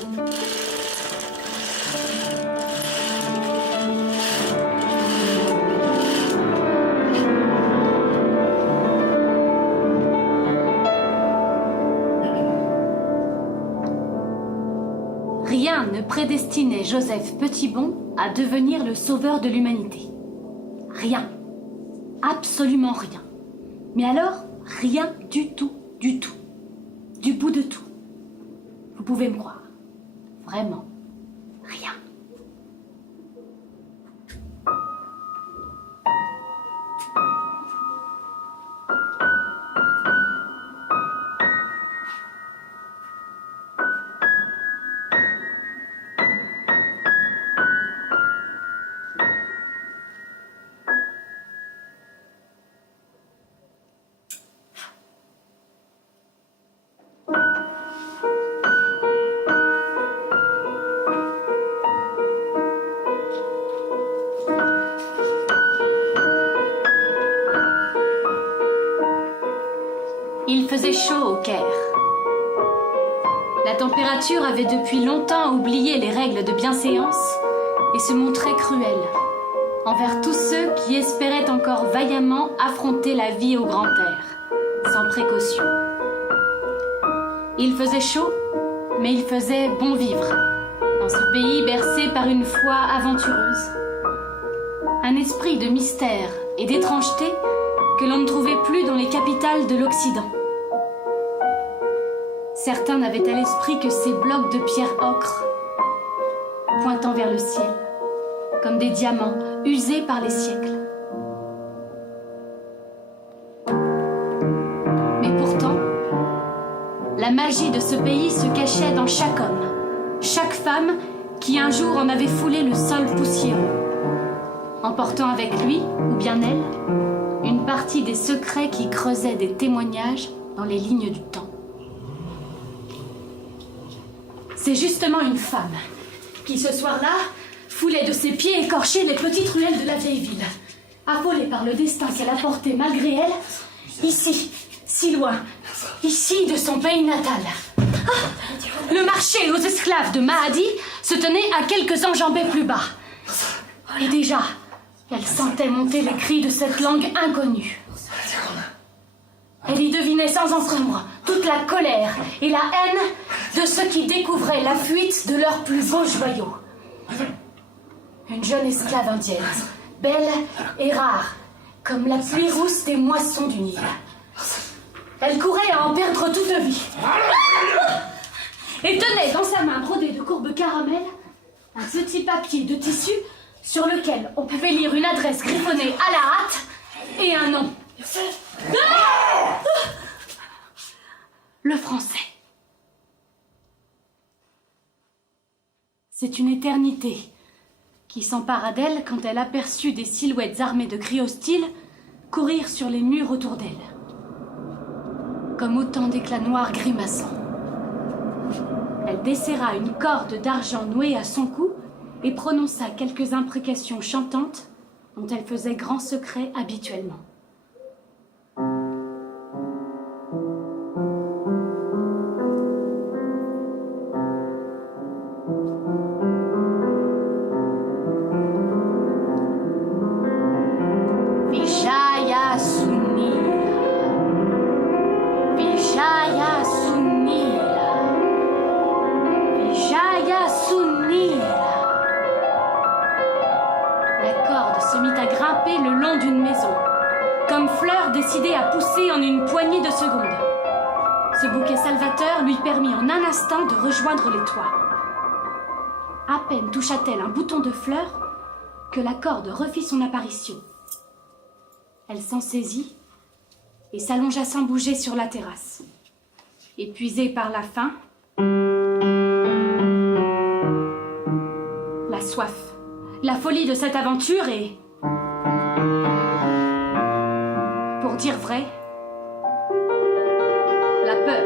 Rien ne prédestinait Joseph Petitbon à devenir le sauveur de l'humanité. Rien. Absolument rien. Mais alors, rien du tout, du tout. Du bout de tout. Vous pouvez me croire. Vraiment. Rien. Il faisait chaud au Caire. La température avait depuis longtemps oublié les règles de bienséance et se montrait cruelle envers tous ceux qui espéraient encore vaillamment affronter la vie au grand air, sans précaution. Il faisait chaud, mais il faisait bon vivre, dans ce pays bercé par une foi aventureuse. Un esprit de mystère et d'étrangeté que l'on ne trouvait plus dans les capitales de l'Occident. Certains n'avaient à l'esprit que ces blocs de pierre ocre, pointant vers le ciel, comme des diamants usés par les siècles. Mais pourtant, la magie de ce pays se cachait dans chaque homme, chaque femme qui un jour en avait foulé le sol poussiéreux, emportant avec lui, ou bien elle, une partie des secrets qui creusaient des témoignages dans les lignes du temps. C'est justement une femme qui, ce soir-là, foulait de ses pieds écorchés les petites ruelles de la vieille ville. Affolée par le destin qu'elle apportait malgré elle, ici, si loin, ici de son pays natal. Le marché aux esclaves de Mahadi se tenait à quelques enjambées plus bas. Et déjà, elle sentait monter les cris de cette langue inconnue. Elle y devinait sans encombre toute la colère et la haine de ceux qui découvraient la fuite de leurs plus beaux joyaux. Une jeune esclave indienne, belle et rare, comme la pluie rousse des moissons du Nil. Elle courait à en perdre toute vie. Et tenait dans sa main brodée de courbes caramel un petit papier de tissu sur lequel on pouvait lire une adresse griffonnée à la hâte et un nom. Le français. C'est une éternité qui s'empara d'elle quand elle aperçut des silhouettes armées de cris hostiles courir sur les murs autour d'elle, comme autant d'éclats noirs grimaçants. Elle desserra une corde d'argent nouée à son cou et prononça quelques imprécations chantantes dont elle faisait grand secret habituellement. Vijaya Sunila, Vijaya Sunila, Vijaya Sunila. La corde se mit à grimper le long d'une maison, comme fleur décidée à pousser en une poignée de secondes. Ce bouquet salvateur lui permit en un instant de rejoindre les toits. À peine toucha-t-elle un bouton de fleur que la corde refit son apparition. Elle s'en saisit et s'allongea sans bouger sur la terrasse. Épuisée par la faim, la soif, la folie de cette aventure et, pour dire vrai, la peur.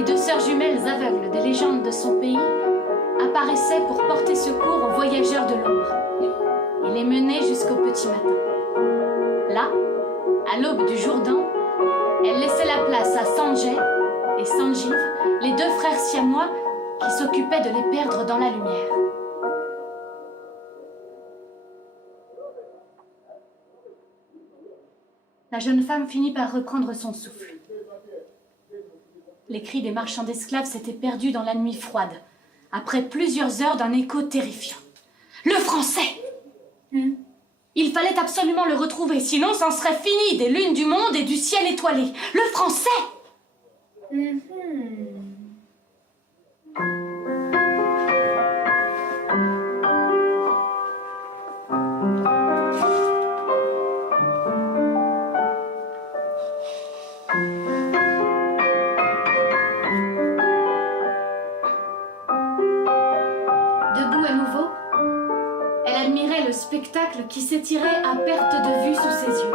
les deux sœurs jumelles aveugles des légendes de son pays apparaissaient pour porter secours aux voyageurs de l'ombre et les mener jusqu'au petit matin. Là, à l'aube du Jourdain, elle laissait la place à Sanjay et Sanjeev, les deux frères siamois qui s'occupaient de les perdre dans la lumière. La jeune femme finit par reprendre son souffle. Les cris des marchands d'esclaves s'étaient perdus dans la nuit froide, après plusieurs heures d'un écho terrifiant. Le Français! Il fallait absolument le retrouver, sinon c'en serait fini des lunes du monde et du ciel étoilé. Le Français! Debout à nouveau, elle admirait le spectacle qui s'étirait à perte de vue sous ses yeux.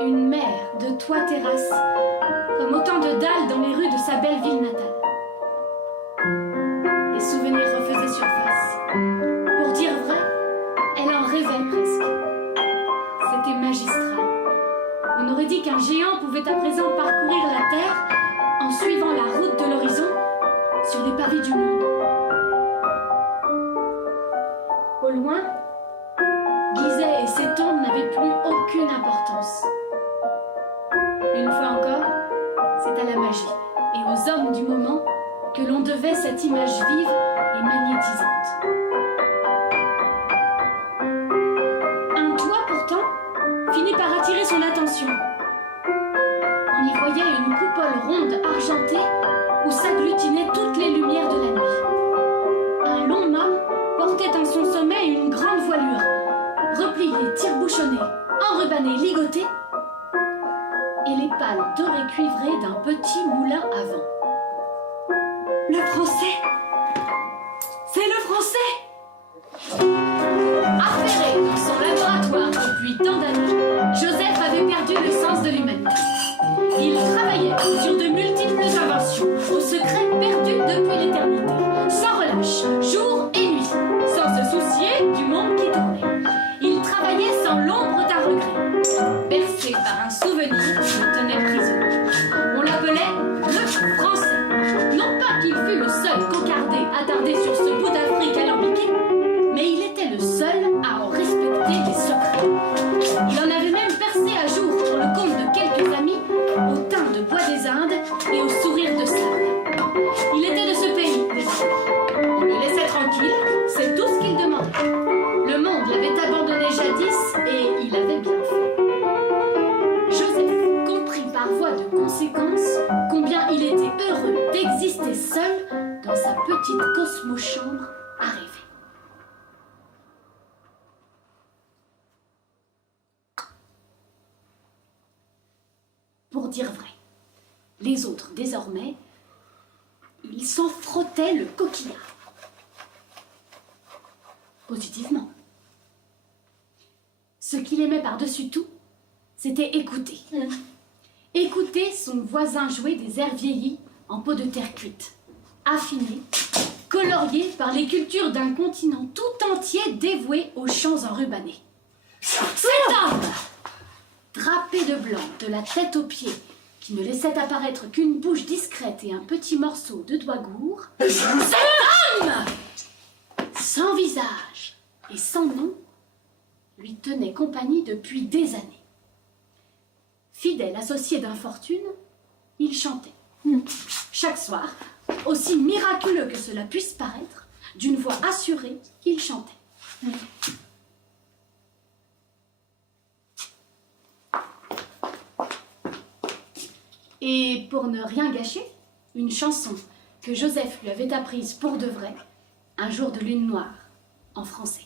Une mer de toits-terrasses, comme autant de dalles dans les rues de sa belle ville natale. Les souvenirs refaisaient surface. Pour dire vrai, elle en rêvait presque. C'était magistral. On aurait dit qu'un géant pouvait à présent parcourir la terre en suivant la route de l'horizon sur les pavés du monde. Au loin, Gizeh et ses tombes n'avaient plus aucune importance. Une fois encore, c'est à la magie et aux hommes du moment que l'on devait cette image vive et magnétisante. Un toit, pourtant, finit par attirer son attention. On y voyait une coupole ronde argentée où s'agglutinaient toutes les lumières de la nuit. Un long mât portait en son sommet une grande voilure, repliée, tire-bouchonnée, enrubannée, ligotée, et les pales dorées cuivrées d'un petit moulin à vent. Le Français! C'est le Français! Affairé dans son laboratoire depuis tant d'années, Joseph avait perdu le sens de l'humanité. Il travaillait sur de multiples inventions, aux secrets perdus depuis l'éternité, sans relâche, jour et nuit, sans se soucier du monde qui tournait. Il travaillait sans l'ombre d'un regret, bercé par un souvenir qui le tenait prisonnier. On l'appelait le Français. Non pas qu'il fût le seul cocardé attardé sur ce bout d'Afrique alambiqué, mais il était le seul à en respecter les secrets. Il en avait même percé à jour pour le compte de quelques amis, au teint de bois des Indes et au sourire de sable. Il était de ce pays, désormais. On le laissait tranquille, c'est tout ce qu'il demandait. Le monde l'avait abandonné jadis et il avait bien fait. Joseph comprit par voie de conséquence combien il était heureux d'exister seul dans sa petite cosmochambre à rêver. Pour dire vrai, les autres, désormais, ils s'en frottaient le coquillard. Positivement. Ce qu'il aimait par-dessus tout, c'était écouter. Écouter son voisin jouer des airs vieillis en peau de terre cuite, affinés, coloriés par les cultures d'un continent tout entier dévoué aux champs enrubannés. Cet homme, drapé de blanc de la tête aux pieds, qui ne laissait apparaître qu'une bouche discrète et un petit morceau de doigt gourd, cet homme, sans visage et sans nom, lui tenait compagnie depuis des années. Fidèle associé d'infortune, il chantait. Chaque soir, aussi miraculeux que cela puisse paraître, d'une voix assurée, il chantait. Et pour ne rien gâcher, une chanson que Joseph lui avait apprise pour de vrai, un jour de lune noire, en français.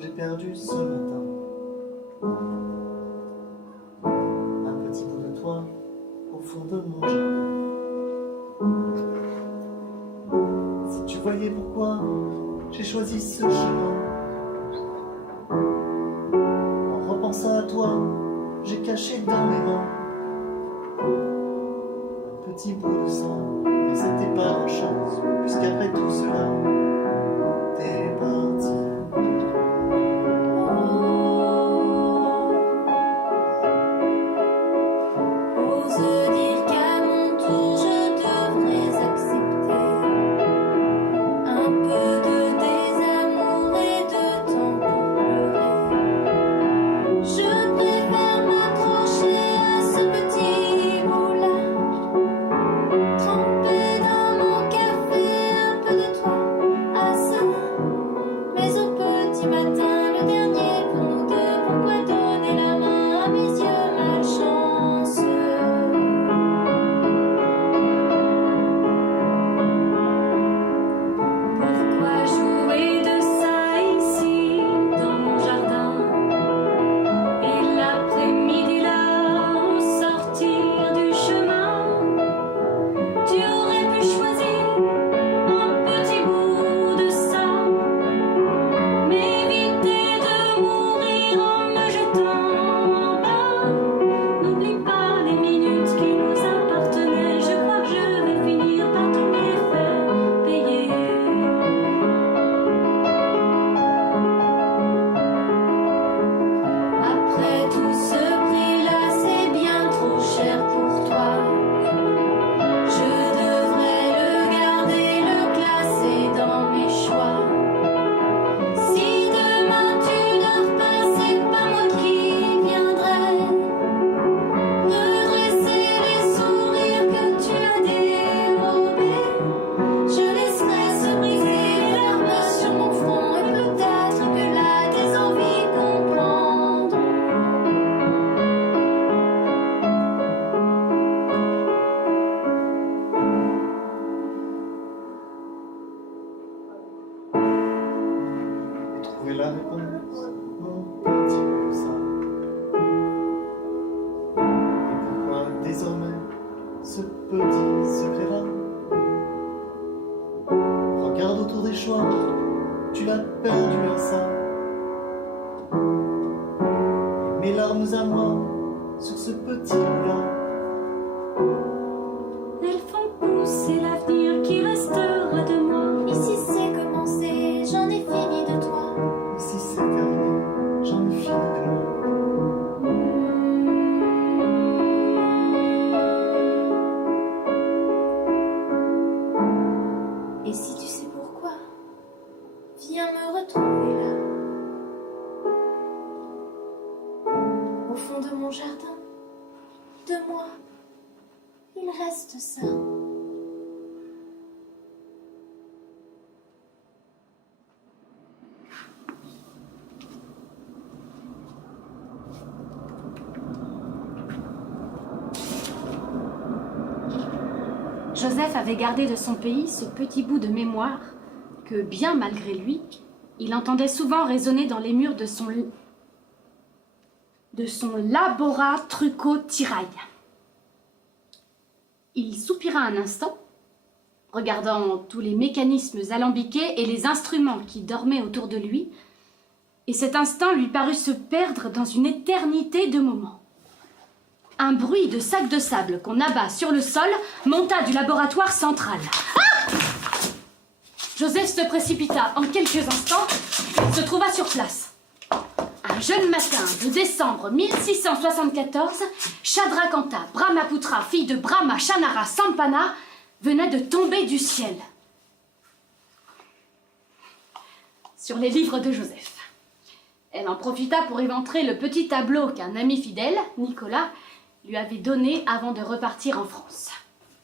j'ai perdu ce matin. Un petit bout de toi au fond de mon jardin. Si tu voyais pourquoi j'ai choisi ce chemin, en repensant à toi, j'ai caché dans mes mains un petit bout de sang, mais c'était pas grand-chose, puisqu'après tout cela, t'es parti. Ose dire qu'à mon tour je devrais accepter un peu de désamour et de temps pour pleurer. Je préfère m'accrocher à ce petit bout-là, tremper dans mon café un peu de toi, à ça. Mais au petit matin, le dernier pour nous deux, pourquoi donner la main à mes yeux malchanceux? Pourquoi jouer de ça ici, dans mon jardin? Et l'après-midi là, au sortir du chemin, tu aurais pu choisir un petit bout de ça, m'éviter de mourir en me jetant en bas. N'oublie pas les minutes qui nous appartenaient, je crois que je vais finir par tout les faire payer. Après tout ce prix-là, c'est bien trop cher pour toi. Je devrais le garder, le classer dans mes choix. Si demain tu dors pas, c'est pas moi qui viendrai redresser les sourires que tu as dérobés. Je laisserai se briser les larmes sur mon front et peut-être que là tes envies comprendront. Et trouver la réponse, mon petit poussin. Et pourquoi désormais ce petit secret-là? Regarde autour des choix, tu l'as perdu à ça. Et mes larmes à moi sur ce petit lit-là. Elles font pousser l'avenir qui restera de moi. Ici c'est commencé, j'en ai fini de toi. Et si c'est terminé, j'en ai fini de moi. Et si tu sais pourquoi, viens me retrouver là, au fond de mon jardin. De moi, il reste ça. Joseph avait gardé de son pays ce petit bout de mémoire que, bien malgré lui, il entendait souvent résonner dans les murs de son laboratoire-trucot-tirail. Il soupira un instant, regardant tous les mécanismes alambiqués et les instruments qui dormaient autour de lui, et cet instant lui parut se perdre dans une éternité de moments. Un bruit de sac de sable qu'on abat sur le sol monta du laboratoire central. Ah! Joseph se précipita. En quelques instants, il se trouva sur place. Un jeune matin de décembre 1674, Chandrakanta Brahmaputra, fille de Brahma Shanara Sampana, venait de tomber du ciel. Sur les livres de Joseph. Elle en profita pour éventrer le petit tableau qu'un ami fidèle, Nicolas, lui avait donné avant de repartir en France.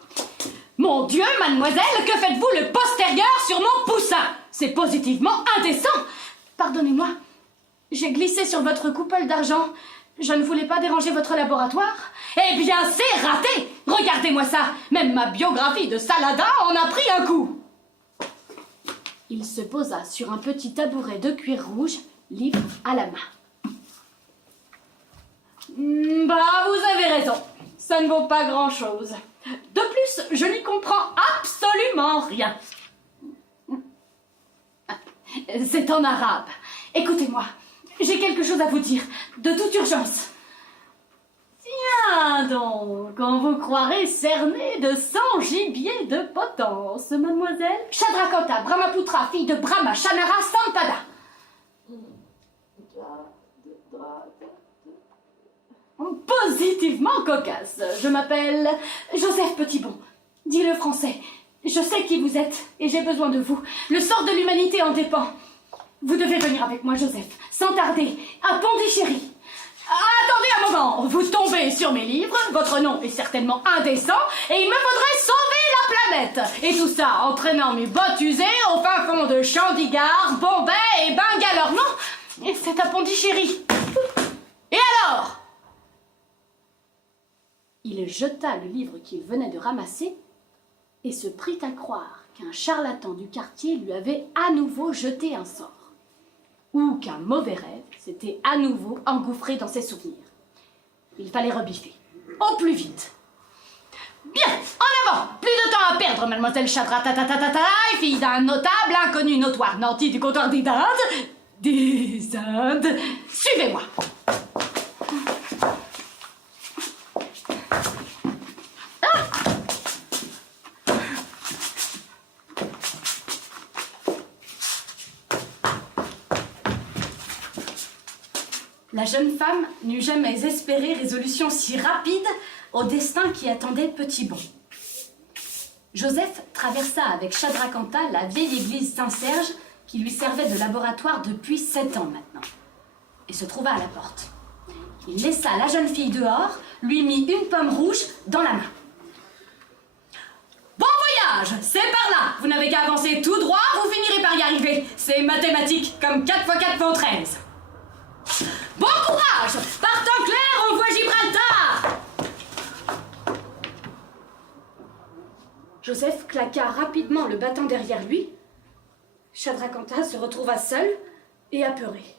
« Mon Dieu, mademoiselle, que faites-vous le postérieur sur mon poussin? C'est positivement indécent! Pardonnez-moi, j'ai glissé sur votre coupole d'argent. Je ne voulais pas déranger votre laboratoire. Eh bien, c'est raté! Regardez-moi ça! Même ma biographie de Saladin en a pris un coup! Il se posa sur un petit tabouret de cuir rouge livre à la main. Bah, vous avez raison. Ça ne vaut pas grand-chose. De plus, je n'y comprends absolument rien. C'est en arabe. Écoutez-moi, j'ai quelque chose à vous dire, de toute urgence. Tiens donc, on vous croirait cerné de 100 gibiers de potence, mademoiselle. Shadrakanta, Brahmaputra, fille de Brahma, Shanara, Sampada. Positivement cocasse. Je m'appelle Joseph Petitbon. Dis le français. Je sais qui vous êtes et j'ai besoin de vous. Le sort de l'humanité en dépend. Vous devez venir avec moi, Joseph, sans tarder, à Pondichéry. Attendez un moment, vous tombez sur mes livres, votre nom est certainement indécent, et il me faudrait sauver la planète. Et tout ça en traînant mes bottes usées au fin fond de Chandigarh, Bombay et Bangalore. Non, et c'est à Pondichéry. Et alors? Il jeta le livre qu'il venait de ramasser et se prit à croire qu'un charlatan du quartier lui avait à nouveau jeté un sort, ou qu'un mauvais rêve s'était à nouveau engouffré dans ses souvenirs. Il fallait rebiffer, au plus vite. Bien, en avant! Plus de temps à perdre, mademoiselle Chadratatatata, fille d'un notable inconnu notoire nanti du comptoir des Indes. Des Indes. Suivez-moi. La jeune femme n'eut jamais espéré résolution si rapide au destin qui attendait Petitbon. Joseph traversa avec Shadrakanta la vieille église Saint-Serge qui lui servait de laboratoire depuis 7 ans maintenant, et se trouva à la porte. Il laissa la jeune fille dehors, lui mit une pomme rouge dans la main. Bon voyage, c'est par là. Vous n'avez qu'à avancer tout droit, vous finirez par y arriver. C'est mathématique, comme 4 x 4 font 13. Bon courage! Partant clair, on voit Gibraltar! Joseph claqua rapidement le battant derrière lui. Shadrakanta se retrouva seule et apeurée.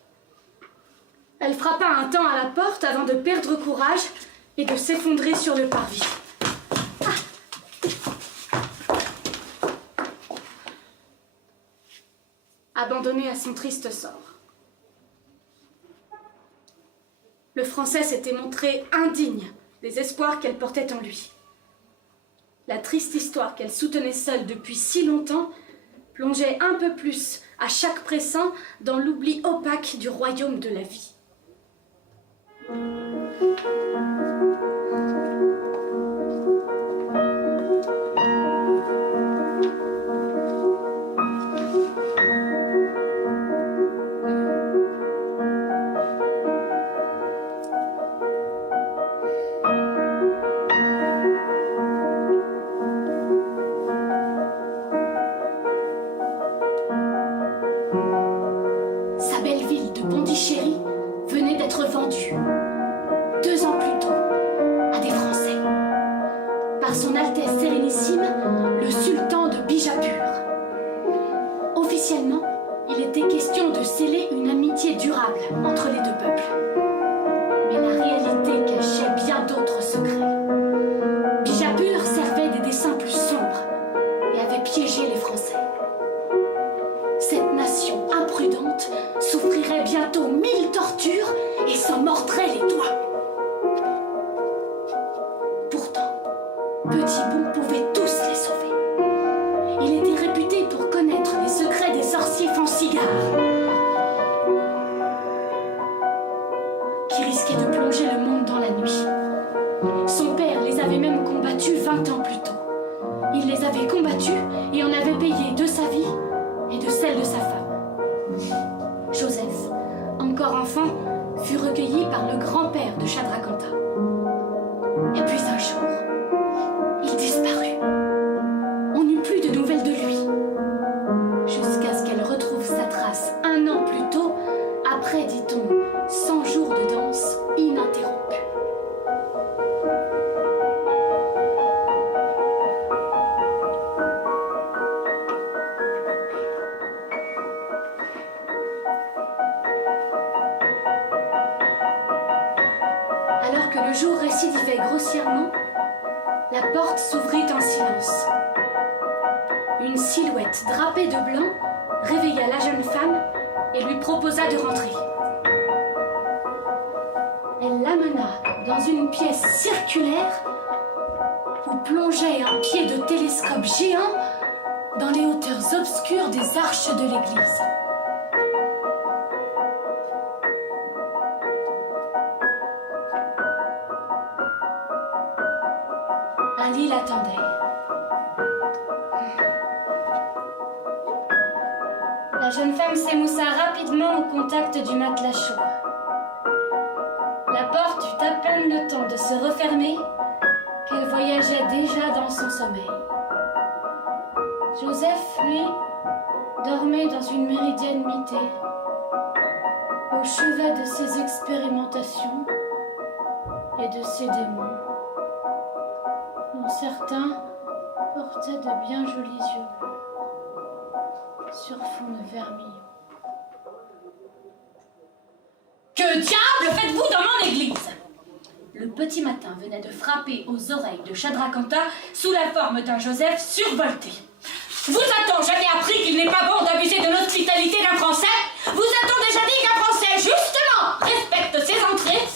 Elle frappa un temps à la porte avant de perdre courage et de s'effondrer sur le parvis. Abandonnée à son triste sort. Le Français s'était montré indigne des espoirs qu'elle portait en lui. La triste histoire qu'elle soutenait seule depuis si longtemps plongeait un peu plus à chaque pressant dans l'oubli opaque du royaume de la vie. Pondichéry venait d'être vendu 2 ans plus tôt à des Français par son Altesse Sérénissime, le sultan de Bijapur. Officiellement, il était question de sceller une amitié durable entre les deux peuples. Mais la réalité cachait bien d'autres secrets. Bijapur servait des desseins plus sombres et avait piégé les Français. Cette nation imprudente souffrirait bientôt 1000 tortures et s'en mordrait les doigts. Pourtant, Petitbon pouvait tous les sauver. Il était réputé pour connaître les secrets des sorciers fancy-cigares, qui risquaient de plonger le monde dans la nuit. Son père les avait même combattus 20 ans plus tôt. Il les avait combattus et en avait payé de sa vie et de celle de sa femme. Joseph, encore enfant, fut recueilli par le grand-père de Shadrakanta. Et puis un jour, il disparut. On n'eut plus de nouvelles de lui, jusqu'à ce qu'elle retrouve sa trace jour récidivait grossièrement, la porte s'ouvrit en silence. Une silhouette drapée de blanc réveilla la jeune femme et lui proposa de rentrer. Elle l'amena dans une pièce circulaire où plongeait un pied de télescope géant dans les hauteurs obscures des arches de l'église. Un lit l'attendait. La jeune femme s'émoussa rapidement au contact du matelas chaud. La porte eut à peine le temps de se refermer qu'elle voyageait déjà dans son sommeil. Joseph, lui, dormait dans une méridienne mitée, au chevet de ses expérimentations et de ses démons, dont certains portaient de bien jolis yeux bleus sur fond de vermillon. Que diable faites-vous dans mon église ? Le petit matin venait de frapper aux oreilles de Chadrakhanta sous la forme d'un Joseph survolté. Vous a-t-on jamais appris qu'il n'est pas bon d'abuser de l'hospitalité d'un Français ? Vous a-t-on déjà dit qu'un Français, justement, respecte ses entrées ?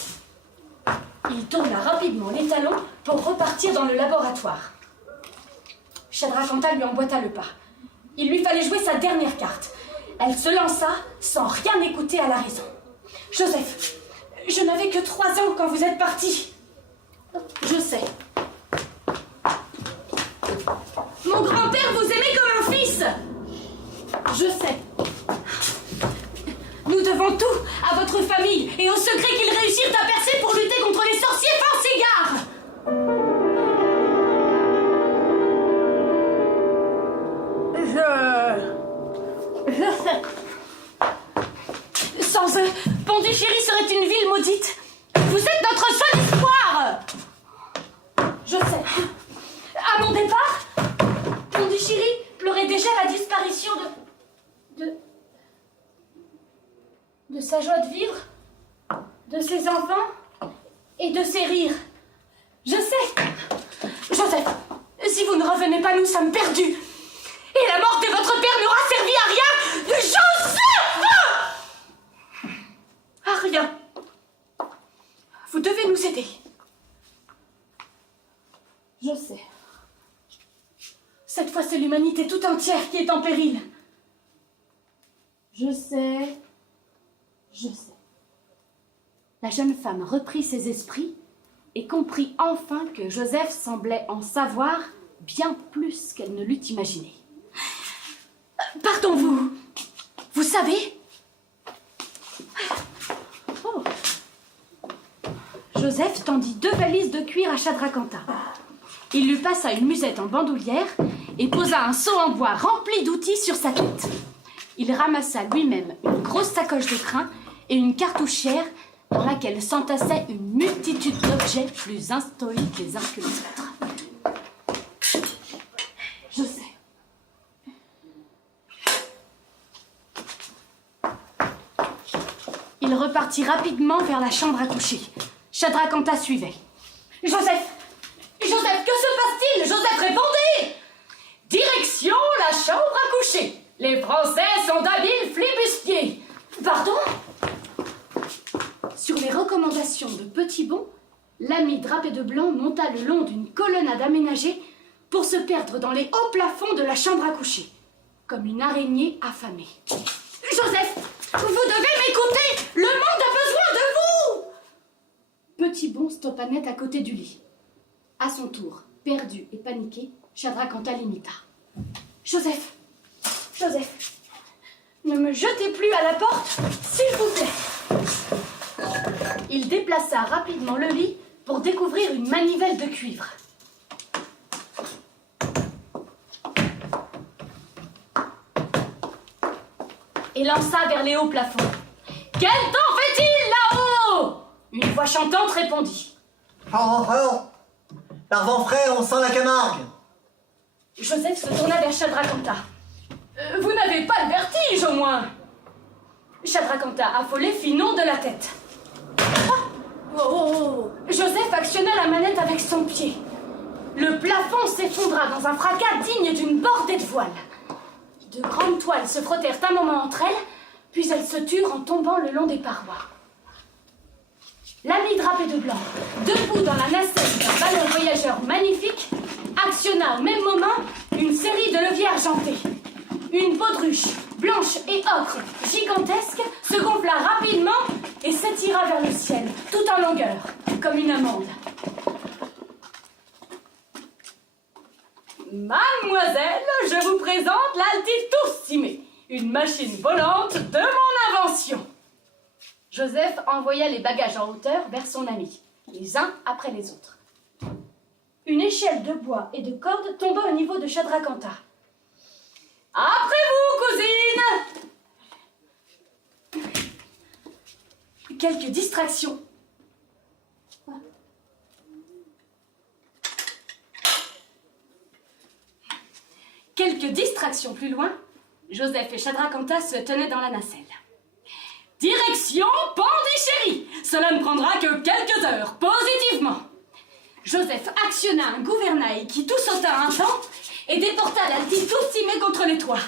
Il tourna rapidement les talons pour repartir dans le laboratoire. Chadrakhanta lui emboîta le pas. Il lui fallait jouer sa dernière carte. Elle se lança sans rien écouter à la raison. « Joseph, je n'avais que 3 ans quand vous êtes parti. »« Je sais. »« Mon grand-père vous aimait comme un fils. »« Je sais. »« Nous devons tout à votre famille et au secret qu'ils réussirent à percer pour lutter contre les sorciers farcigards. » Je sais. Sans eux, Pondichéry serait une ville maudite. Vous êtes notre seul espoir. Je sais. À mon départ, Pondichéry pleurait déjà la disparition de sa joie de vivre, de ses enfants et de ses rires. Je sais. Joseph, si vous ne revenez pas, nous sommes perdus. Et la mort de votre père n'aura servi à rien. Joseph! À rien. Vous devez nous aider. Je sais. Cette fois, c'est l'humanité tout entière qui est en péril. Je sais. Je sais. La jeune femme reprit ses esprits et comprit enfin que Joseph semblait en savoir bien plus qu'elle ne l'eût imaginé. Pardon, vous savez? Oh. Joseph tendit 2 valises de cuir à Chadrakhanta. Il lui passa une musette en bandoulière et posa un seau en bois rempli d'outils sur sa tête. Il ramassa lui-même une grosse sacoche de crin et une cartouchière dans laquelle s'entassaient une multitude d'objets plus insolites les uns que les autres. Je sais. Il repartit rapidement vers la chambre à coucher. Chadrakhanta suivait. « Joseph! Joseph, que se passe-t-il? Joseph, répondez! » « Direction la chambre à coucher. Les Français sont d'habiles flibustiers. »« Pardon ?» Sur les recommandations de Petitbon, l'ami drapé de blanc monta le long d'une colonnade aménagée pour se perdre dans les hauts plafonds de la chambre à coucher, comme une araignée affamée. « Joseph, vous devez m'écouter! Le monde a besoin de vous !» Petitbon stoppa net à côté du lit. À son tour, perdu et paniqué, Chadrakhanta l'imita. « Joseph, Joseph, ne me jetez plus à la porte, s'il vous plaît. » Il déplaça rapidement le lit pour découvrir une manivelle de cuivre. Et lança vers les hauts plafonds. « Quel temps fait-il là-haut » Une voix chantante répondit. « Oh, par vent frais, on sent la Camargue. » Joseph se tourna vers Chadrakhanta. « Vous n'avez pas le vertige, au moins ?» Chadrakhanta, affolé, fit non de la tête. « Ah, Oh! Joseph actionna la manette avec son pied. Le plafond s'effondra dans un fracas digne d'une bordée de voile. De grandes toiles se frottèrent un moment entre elles, puis elles se turent en tombant le long des parois. L'ami drapé de blanc, debout dans la nacelle d'un ballon voyageur magnifique, actionna au même moment une série de leviers argentés. Une baudruche, blanche et ocre, gigantesque, se gonfla rapidement et s'étira vers le ciel, tout en longueur, comme une amande. Mademoiselle, je vous présente l'Altitussime, une machine volante de mon invention. Joseph envoya les bagages en hauteur vers son ami, les uns après les autres. Une échelle de bois et de cordes tomba au niveau de Chadrakanta. Après vous, cousine! Quelques distractions. Quelques distractions plus loin, Joseph et Chadrakanta se tenaient dans la nacelle. Direction Pondichéry! Cela ne prendra que quelques heures, positivement. Joseph actionna un gouvernail qui tout sauta un temps et déporta l'Altitussime contre les toits.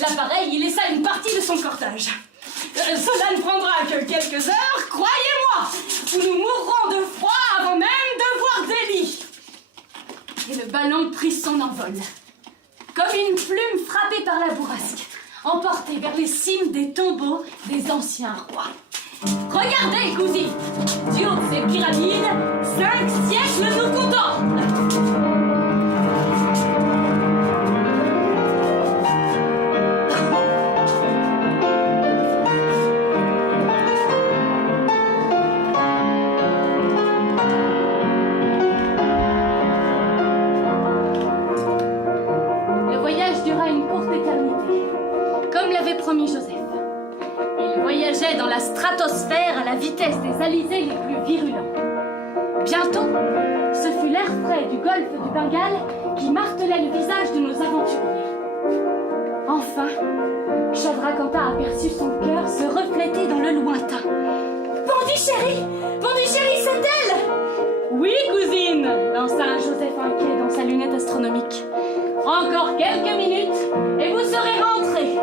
L'appareil y laissa une partie de son cortège. Cela ne prendra que quelques heures, croyez-moi, ou nous mourrons de froid avant même de voir des lits. Et le ballon prit son envol, comme une plume frappée par la bourrasque, emportée vers les cimes des tombeaux des anciens rois. Regardez, cousine, du haut de ces pyramides, 5 siècles nous contemplent. Le voyage dura une courte éternité, comme l'avait promis Joseph. Il voyageait dans la stratosphère à la vitesse des alizés les plus virulents. Bientôt, ce fut l'air frais du golfe du Bengale qui martelait le visage de nos aventuriers. Enfin, Chadrakanta aperçut son cœur se refléter dans le lointain. Pondichéry! Pondichéry, c'est elle! Oui, cousine, lança un Joseph inquiet dans sa lunette astronomique. Encore quelques minutes et vous serez rentrés.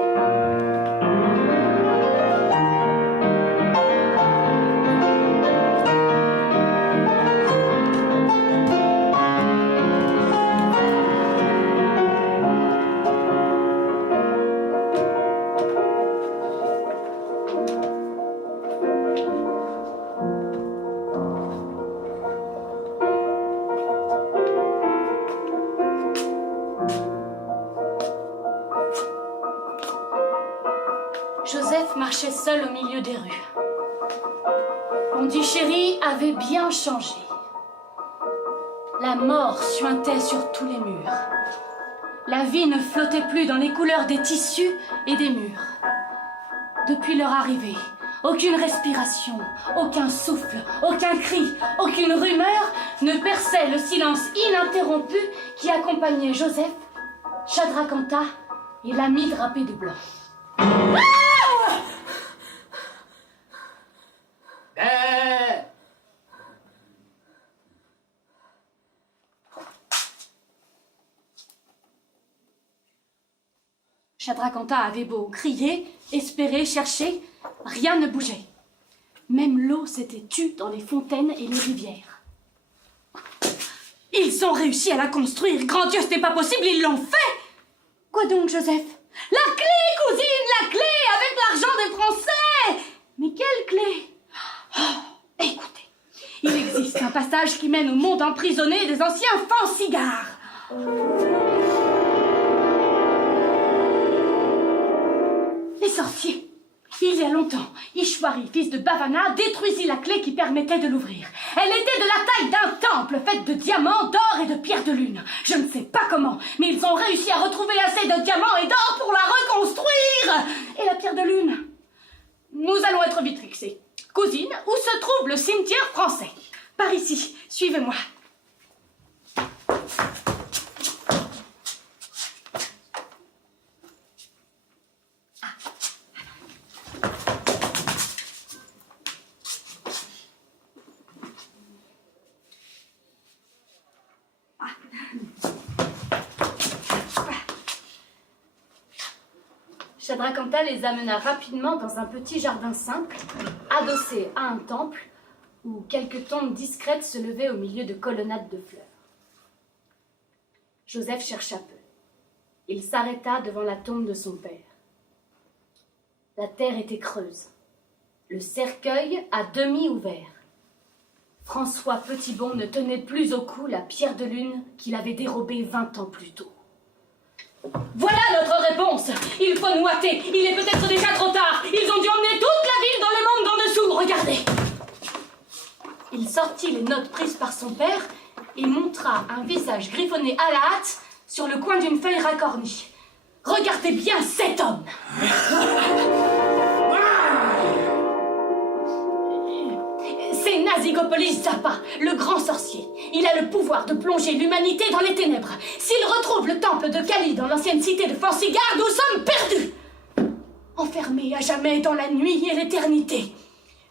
Joseph marchait seul au milieu des rues. Pondichéry avait bien changé. La mort suintait sur tous les murs. La vie ne flottait plus dans les couleurs des tissus et des murs. Depuis leur arrivée, aucune respiration, aucun souffle, aucun cri, aucune rumeur ne perçait le silence ininterrompu qui accompagnait Joseph, Chadrakanta et l'ami drapé de blanc. Chadrakanta avait beau crier, espérer, chercher, rien ne bougeait. Même l'eau s'était tue dans les fontaines et les rivières. Ils ont réussi à la construire. Grand Dieu, ce n'est pas possible, ils l'ont fait. Quoi donc, Joseph? La clé, cousine, la clé, avec l'argent des Français. Mais quelle clé? Oh, écoutez, il existe un passage qui mène au monde emprisonné des anciens fancigares. Les sorciers. Il y a longtemps, Ishwari, fils de Bhavana, détruisit la clé qui permettait de l'ouvrir. Elle était de la taille d'un temple, faite de diamants, d'or et de pierres de lune. Je ne sais pas comment, mais ils ont réussi à retrouver assez de diamants et d'or pour la reconstruire. Et la pierre de lune? Nous allons être vite fixés. Cousine, où se trouve le cimetière français? Par ici, suivez-moi. Shadrakhanta les amena rapidement dans un petit jardin simple, adossé à un temple, où quelques tombes discrètes se levaient au milieu de colonnades de fleurs. Joseph chercha peu. Il s'arrêta devant la tombe de son père. La terre était creuse, le cercueil à demi ouvert. François Petitbon ne tenait plus au cou la pierre de lune qu'il avait dérobée 20 ans plus tôt. Voilà notre réponse. Il faut nous hâter. Il est peut-être déjà trop tard. Ils ont dû emmener toute la ville dans le monde d'en dessous. Regardez. Il sortit les notes prises par son père et montra un visage griffonné à la hâte sur le coin d'une feuille racornie. Regardez bien cet homme. C'est Nazigopolis Zappa, le grand sorcier. Il a le pouvoir de plonger l'humanité dans les ténèbres. S'il retrouve le temple de Kali dans l'ancienne cité de Fansigard, nous sommes perdus. Enfermés à jamais dans la nuit et l'éternité.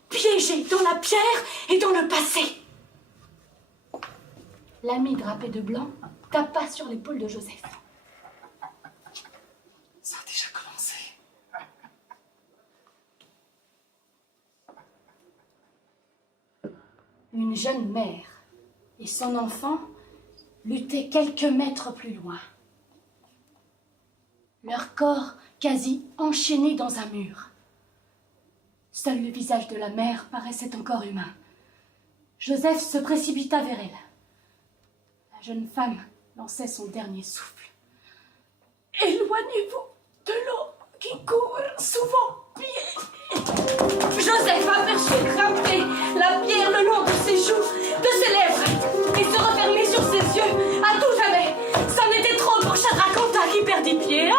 Piégés dans la pierre et dans le passé. L'ami drapé de blanc tapa sur l'épaule de Joseph. Ça a déjà commencé. Une jeune mère et son enfant luttaient quelques mètres plus loin. Leur corps quasi enchaîné dans un mur. Seul le visage de la mère paraissait encore humain. Joseph se précipita vers elle. La jeune femme lançait son dernier souffle. « Éloignez-vous de l'eau qui coule sous vos pieds !» Joseph aperçut grimper la pierre le long de ses joues, de ses lèvres, et se refermer sur ses yeux à tout jamais. C'en était trop pour Shadrakhanta qui perdit pied. Ah!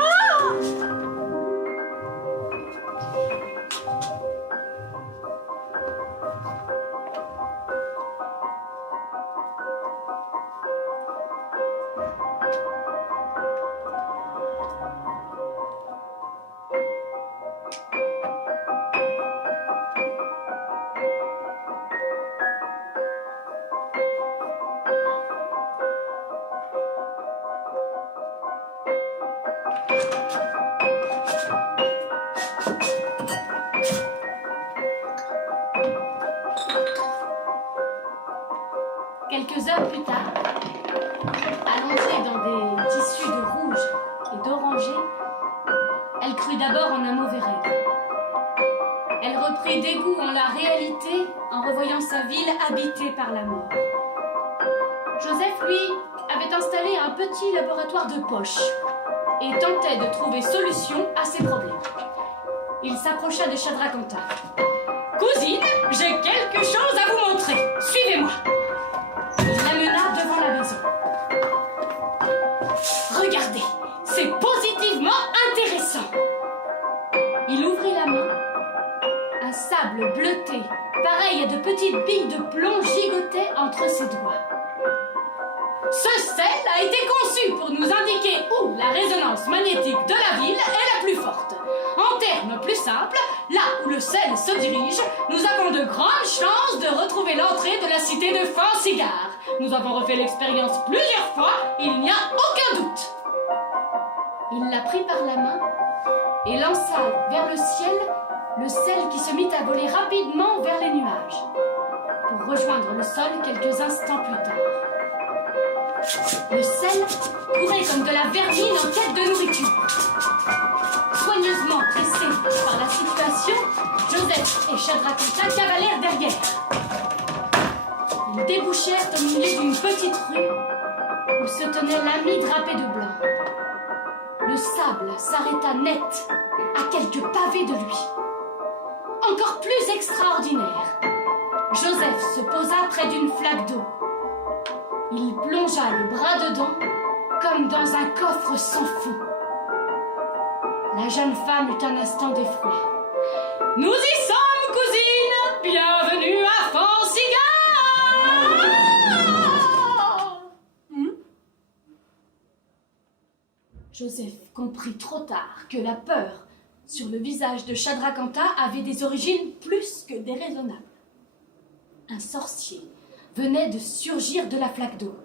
Quelques heures plus tard, allongée dans des tissus de rouge et d'oranger, elle crut d'abord en un mauvais rêve. Elle reprit dégoût en la réalité en revoyant sa ville habitée par la mort. Joseph, lui, avait installé un petit laboratoire de poche et tentait de trouver solution à ses problèmes. Il s'approcha de Shadrakhanta. « Cousine, j'ai quelque chose à vous montrer. Suivez-moi. » Il l'amena devant la maison. Regardez, c'est positivement intéressant. Il ouvrit la main. Un sable bleuté, pareil à de petites billes de plomb, gigotait entre ses doigts. Ce sel a été conçu pour nous indiquer où la résonance magnétique de la ville est la plus forte. En termes plus simples, là où le sel se dirige, nous avons de grandes chances de retrouver l'entrée de la cité de Fansigard. Nous avons refait l'expérience plusieurs fois, il n'y a aucun doute. Il la prit par la main et lança vers le ciel le sel qui se mit à voler rapidement vers les nuages, pour rejoindre le sol quelques instants plus tard. Le sel courait comme de la vermine en quête de nourriture. Soigneusement pressés par la situation, Joseph et Shadrakhanta cavalèrent derrière. Ils débouchèrent au milieu d'une petite rue où se tenait l'ami drapé de blanc. Le sable s'arrêta net à quelques pavés de lui. Encore plus extraordinaire, Joseph se posa près d'une flaque d'eau. Il plongea le bras dedans comme dans un coffre sans fond. La jeune femme eut un instant d'effroi. « Nous y sommes, cousine! Bienvenue à Fansigard !» Joseph comprit trop tard que la peur sur le visage de Shadrakhanta avait des origines plus que déraisonnables. Un sorcier venait de surgir de la flaque d'eau.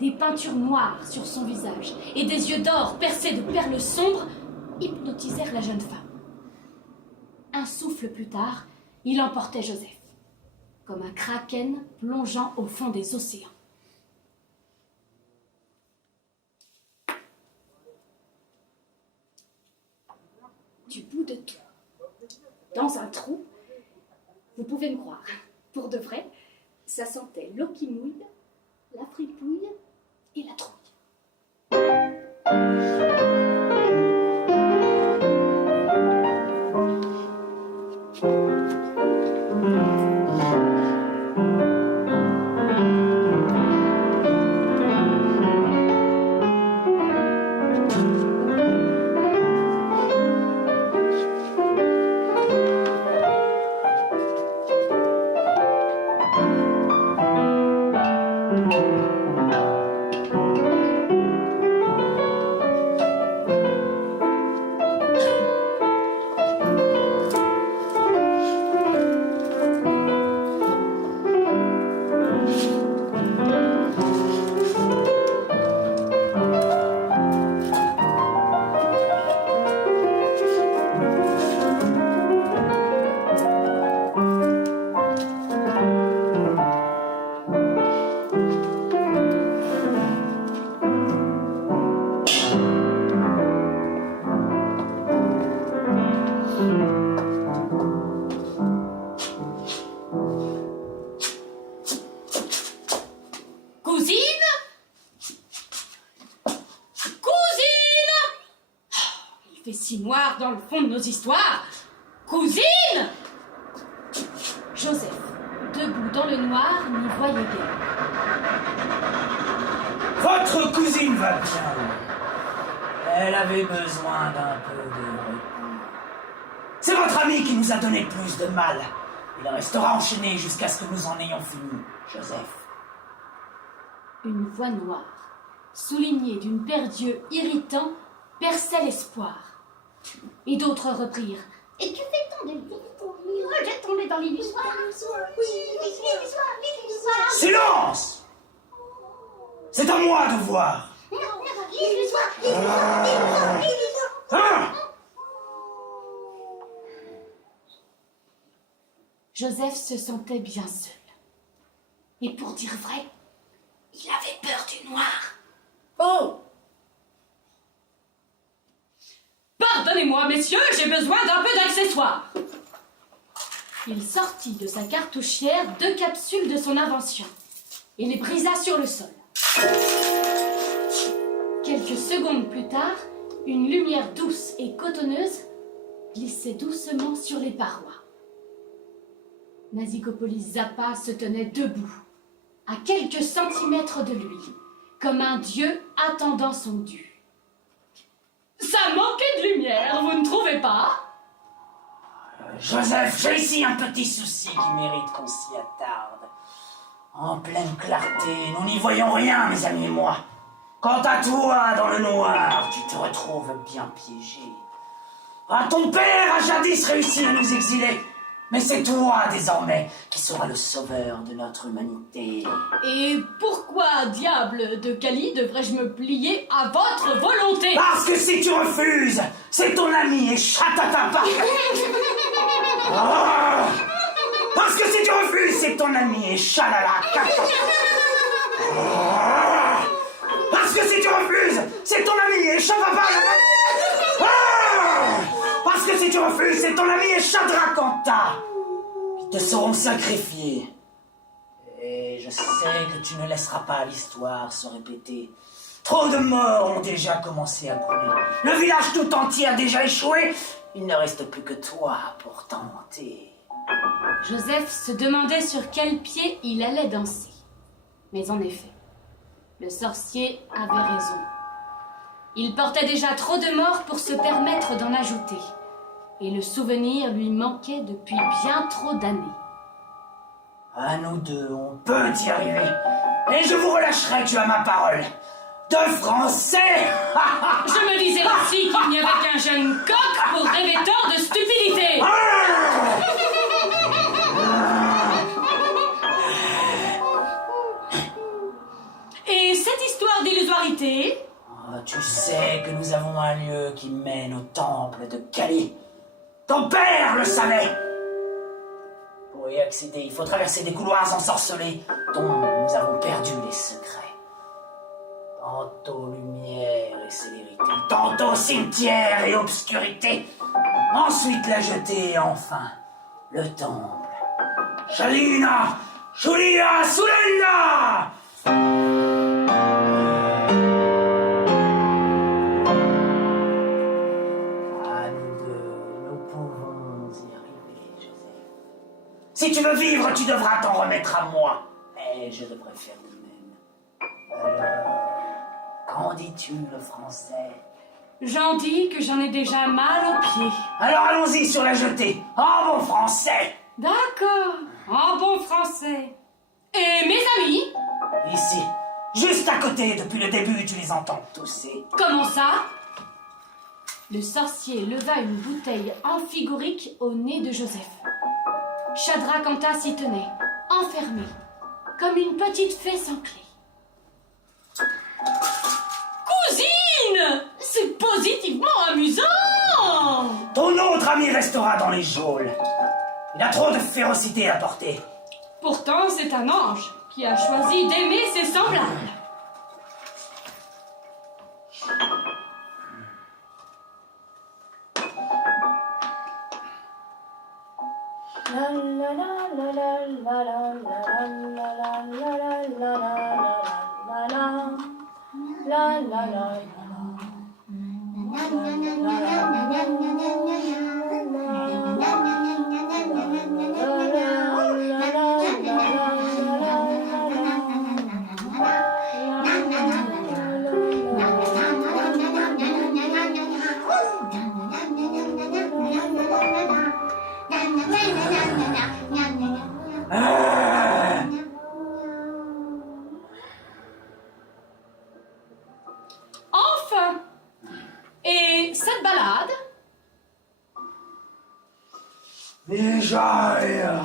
Des peintures noires sur son visage et des yeux d'or percés de perles sombres hypnotisèrent la jeune femme. Un souffle plus tard, il emportait Joseph, comme un kraken plongeant au fond des océans. Du bout de tout, dans un trou, vous pouvez me croire, pour de vrai, ça sentait l'eau qui mouille, la fripouille et la trouille. Si noir dans le fond de nos histoires. Cousine! Joseph, debout dans le noir, n'y voyait guère. Votre cousine va bien. Elle avait besoin d'un peu de repos. C'est votre ami qui nous a donné plus de mal. Il restera enchaîné jusqu'à ce que nous en ayons fini, Joseph. Une voix noire, soulignée d'une paire d'yeux irritants, perçait l'espoir. Et d'autres reprirent. Et tu fais tant de livres pour lire, j'ai tombé dans l'illusoire. L'illusoire. Silence! C'est à moi de voir. Non, l'illusoire. Hein? Joseph se sentait bien seul. Et pour dire vrai, il avait peur du noir. Oh! Pardonnez-moi, messieurs, j'ai besoin d'un peu d'accessoires. Il sortit de sa cartouchière 2 capsules de son invention et les brisa sur le sol. Quelques secondes plus tard, une lumière douce et cotonneuse glissait doucement sur les parois. Nazicopolis Zappa se tenait debout, à quelques centimètres de lui, comme un dieu attendant son dû. Ça manquait de lumière, vous ne trouvez pas? Joseph, j'ai ici un petit souci qui mérite qu'on s'y attarde. En pleine clarté, nous n'y voyons rien, mes amis et moi. Quant à toi, dans le noir, tu te retrouves bien piégé. Ah, ton père a jadis réussi à nous exiler, mais c'est toi, désormais, qui seras le sauveur de notre humanité. Et pourquoi, diable de Cali, devrais-je me plier à votre volonté? Parce que si tu refuses, c'est ton ami et chatatapa. Ah, parce que si tu refuses, c'est ton ami et chalala. Ah, parce que si tu refuses, c'est ton ami et chapapa. Ah, parce que si tu refuses, c'est ton ami et Chadrakanta qui te seront sacrifiés. Et je sais que tu ne laisseras pas l'histoire se répéter. Trop de morts ont déjà commencé à brûler. Le village tout entier a déjà échoué. Il ne reste plus que toi pour tenter. Joseph se demandait sur quel pied il allait danser. Mais en effet, le sorcier avait raison. Il portait déjà trop de morts pour se permettre d'en ajouter. Et le souvenir lui manquait depuis bien trop d'années. À nous deux, on peut y arriver. Et je vous relâcherai, tu as ma parole. De français. Je me disais aussi qu'il n'y avait qu'un jeune coq pour rêver tant de stupidité. Et cette histoire d'illusoirité? tu sais que nous avons un lieu qui mène au temple de Kali. Ton père le savait. Pour y accéder, il faut traverser des couloirs ensorcelés dont nous avons perdu les secrets. Tantôt lumière et célérité, tantôt cimetière et obscurité. Ensuite la jetée et enfin le temple. Shalina, Shulia, Sulenda! Si tu veux vivre, tu devras t'en remettre à moi. Mais je devrais faire de même. Alors, qu'en dis-tu, le français? J'en dis que j'en ai déjà mal aux pieds. Alors allons-y sur la jetée, en bon français. D'accord, en bon français. Et mes amis? Ici, juste à côté, depuis le début, tu les entends tousser. Comment ça? Le sorcier leva une bouteille amphigorique au nez de Joseph. Chadrakanta s'y tenait, enfermée, comme une petite fée sans clé. Cousine! C'est positivement amusant! Ton autre ami restera dans les geôles. Il a trop de férocité à porter. Pourtant, c'est un ange qui a choisi d'aimer ses semblables. Enfin! Et cette balade? Vijaya!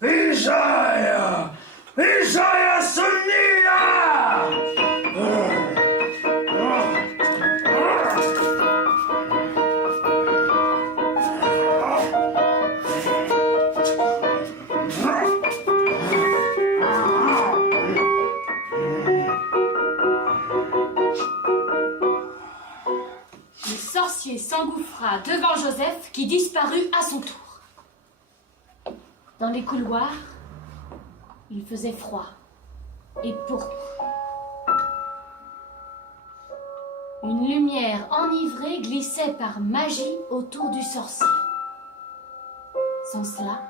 Vijaya! Vijaya Sunila! Le sorcier s'engouffra devant Joseph qui disparut à son tour. Dans les couloirs, il faisait froid et pourpre. Une lumière enivrée glissait par magie autour du sorcier. Sans cela,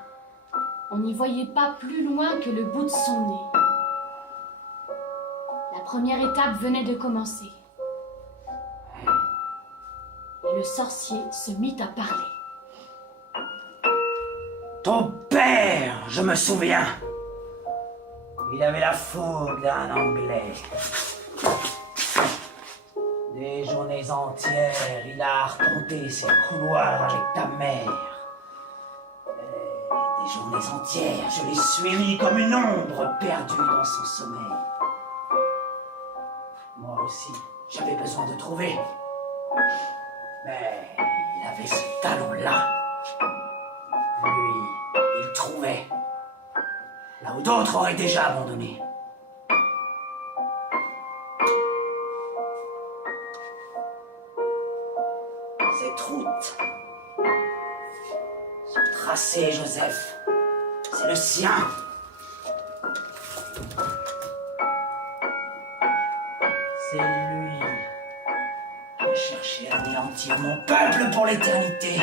on n'y voyait pas plus loin que le bout de son nez. La première étape venait de commencer. Et le sorcier se mit à parler. Ton père, je me souviens. Il avait la fougue d'un Anglais. Des journées entières, il a arpenté ces couloirs avec ta mère. Et des journées entières, je l'ai suivi comme une ombre perdue dans son sommeil. Moi aussi, j'avais besoin de trouver. Mais il avait ce talent-là. Lui, il trouvait. Là où d'autres auraient déjà abandonné. Cette route, ce tracé, Joseph, c'est le sien. C'est lui qui a cherché à anéantir mon peuple pour l'éternité.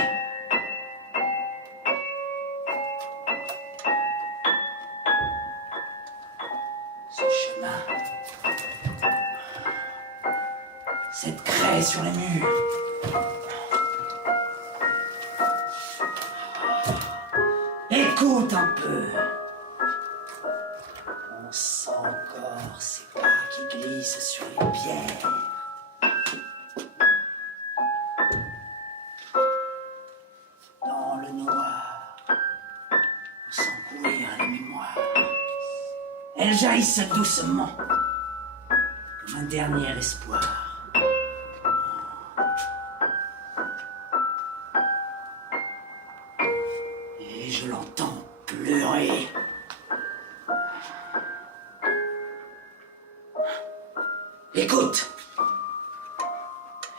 Ce chemin, cette craie sur les murs. Écoute un peu. On sent encore ces pas qui glissent sur les pierres. Dans le noir, on sent courir les mémoires. Elles jaillissent doucement, comme un dernier espoir. Purée. Écoute.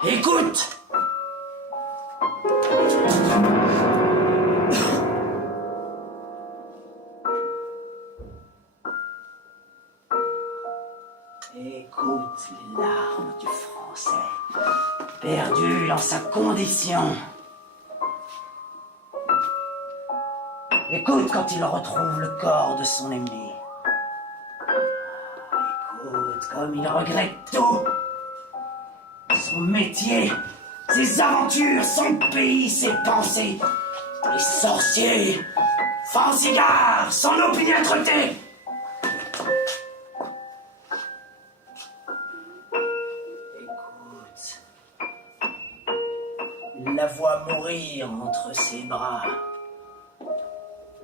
Écoute. Écoute les larmes du Français, perdu dans sa condition. Écoute quand il retrouve le corps de son aimé. Écoute comme il regrette tout. Son métier, ses aventures, son pays, ses pensées. Les sorciers, Fansigard, son opiniâtreté. Il la voit mourir entre ses bras.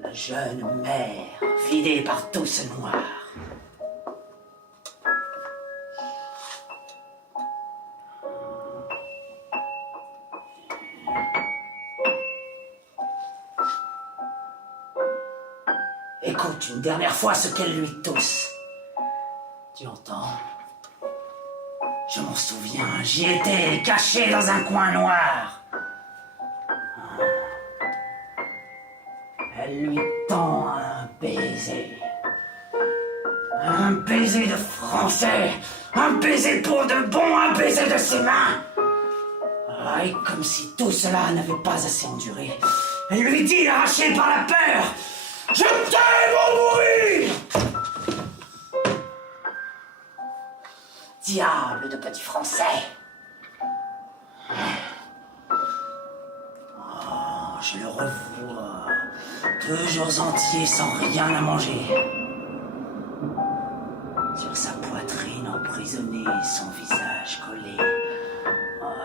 La jeune mère, vidée par tout ce noir. Écoute une dernière fois ce qu'elle lui tousse. Tu entends ? Je m'en souviens, j'y étais, caché dans un coin noir. Elle lui tend un baiser. Un baiser de Français. Un baiser pour de bon, un baiser de ses mains. Ah, et comme si tout cela n'avait pas assez enduré, elle lui dit, arrachée par la peur, « Je t'aime pour mourir !» Diable de petit Français. Oh, je le revois, 2 jours entiers sans rien à manger. Sur sa poitrine emprisonnée, son visage collé.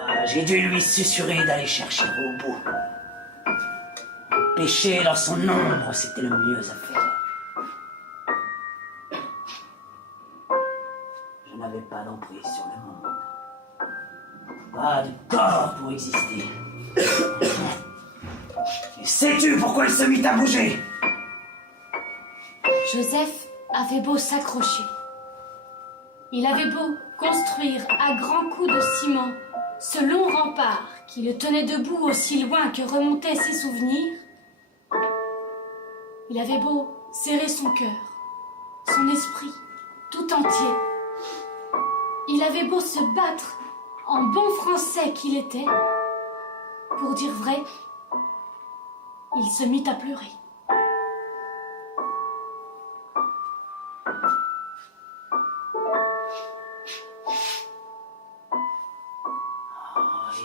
Ah, j'ai dû lui susurrer d'aller chercher au bout. Pécher dans son ombre, c'était le mieux à faire. Je n'avais pas d'emprise sur le monde. Pas de corps pour exister. Et sais-tu pourquoi il se mit à bouger? Joseph avait beau s'accrocher. Il avait beau construire à grands coups de ciment ce long rempart qui le tenait debout aussi loin que remontaient ses souvenirs. Il avait beau serrer son cœur, son esprit tout entier. Il avait beau se battre en bon français qu'il était. Pour dire vrai, il se mit à pleurer.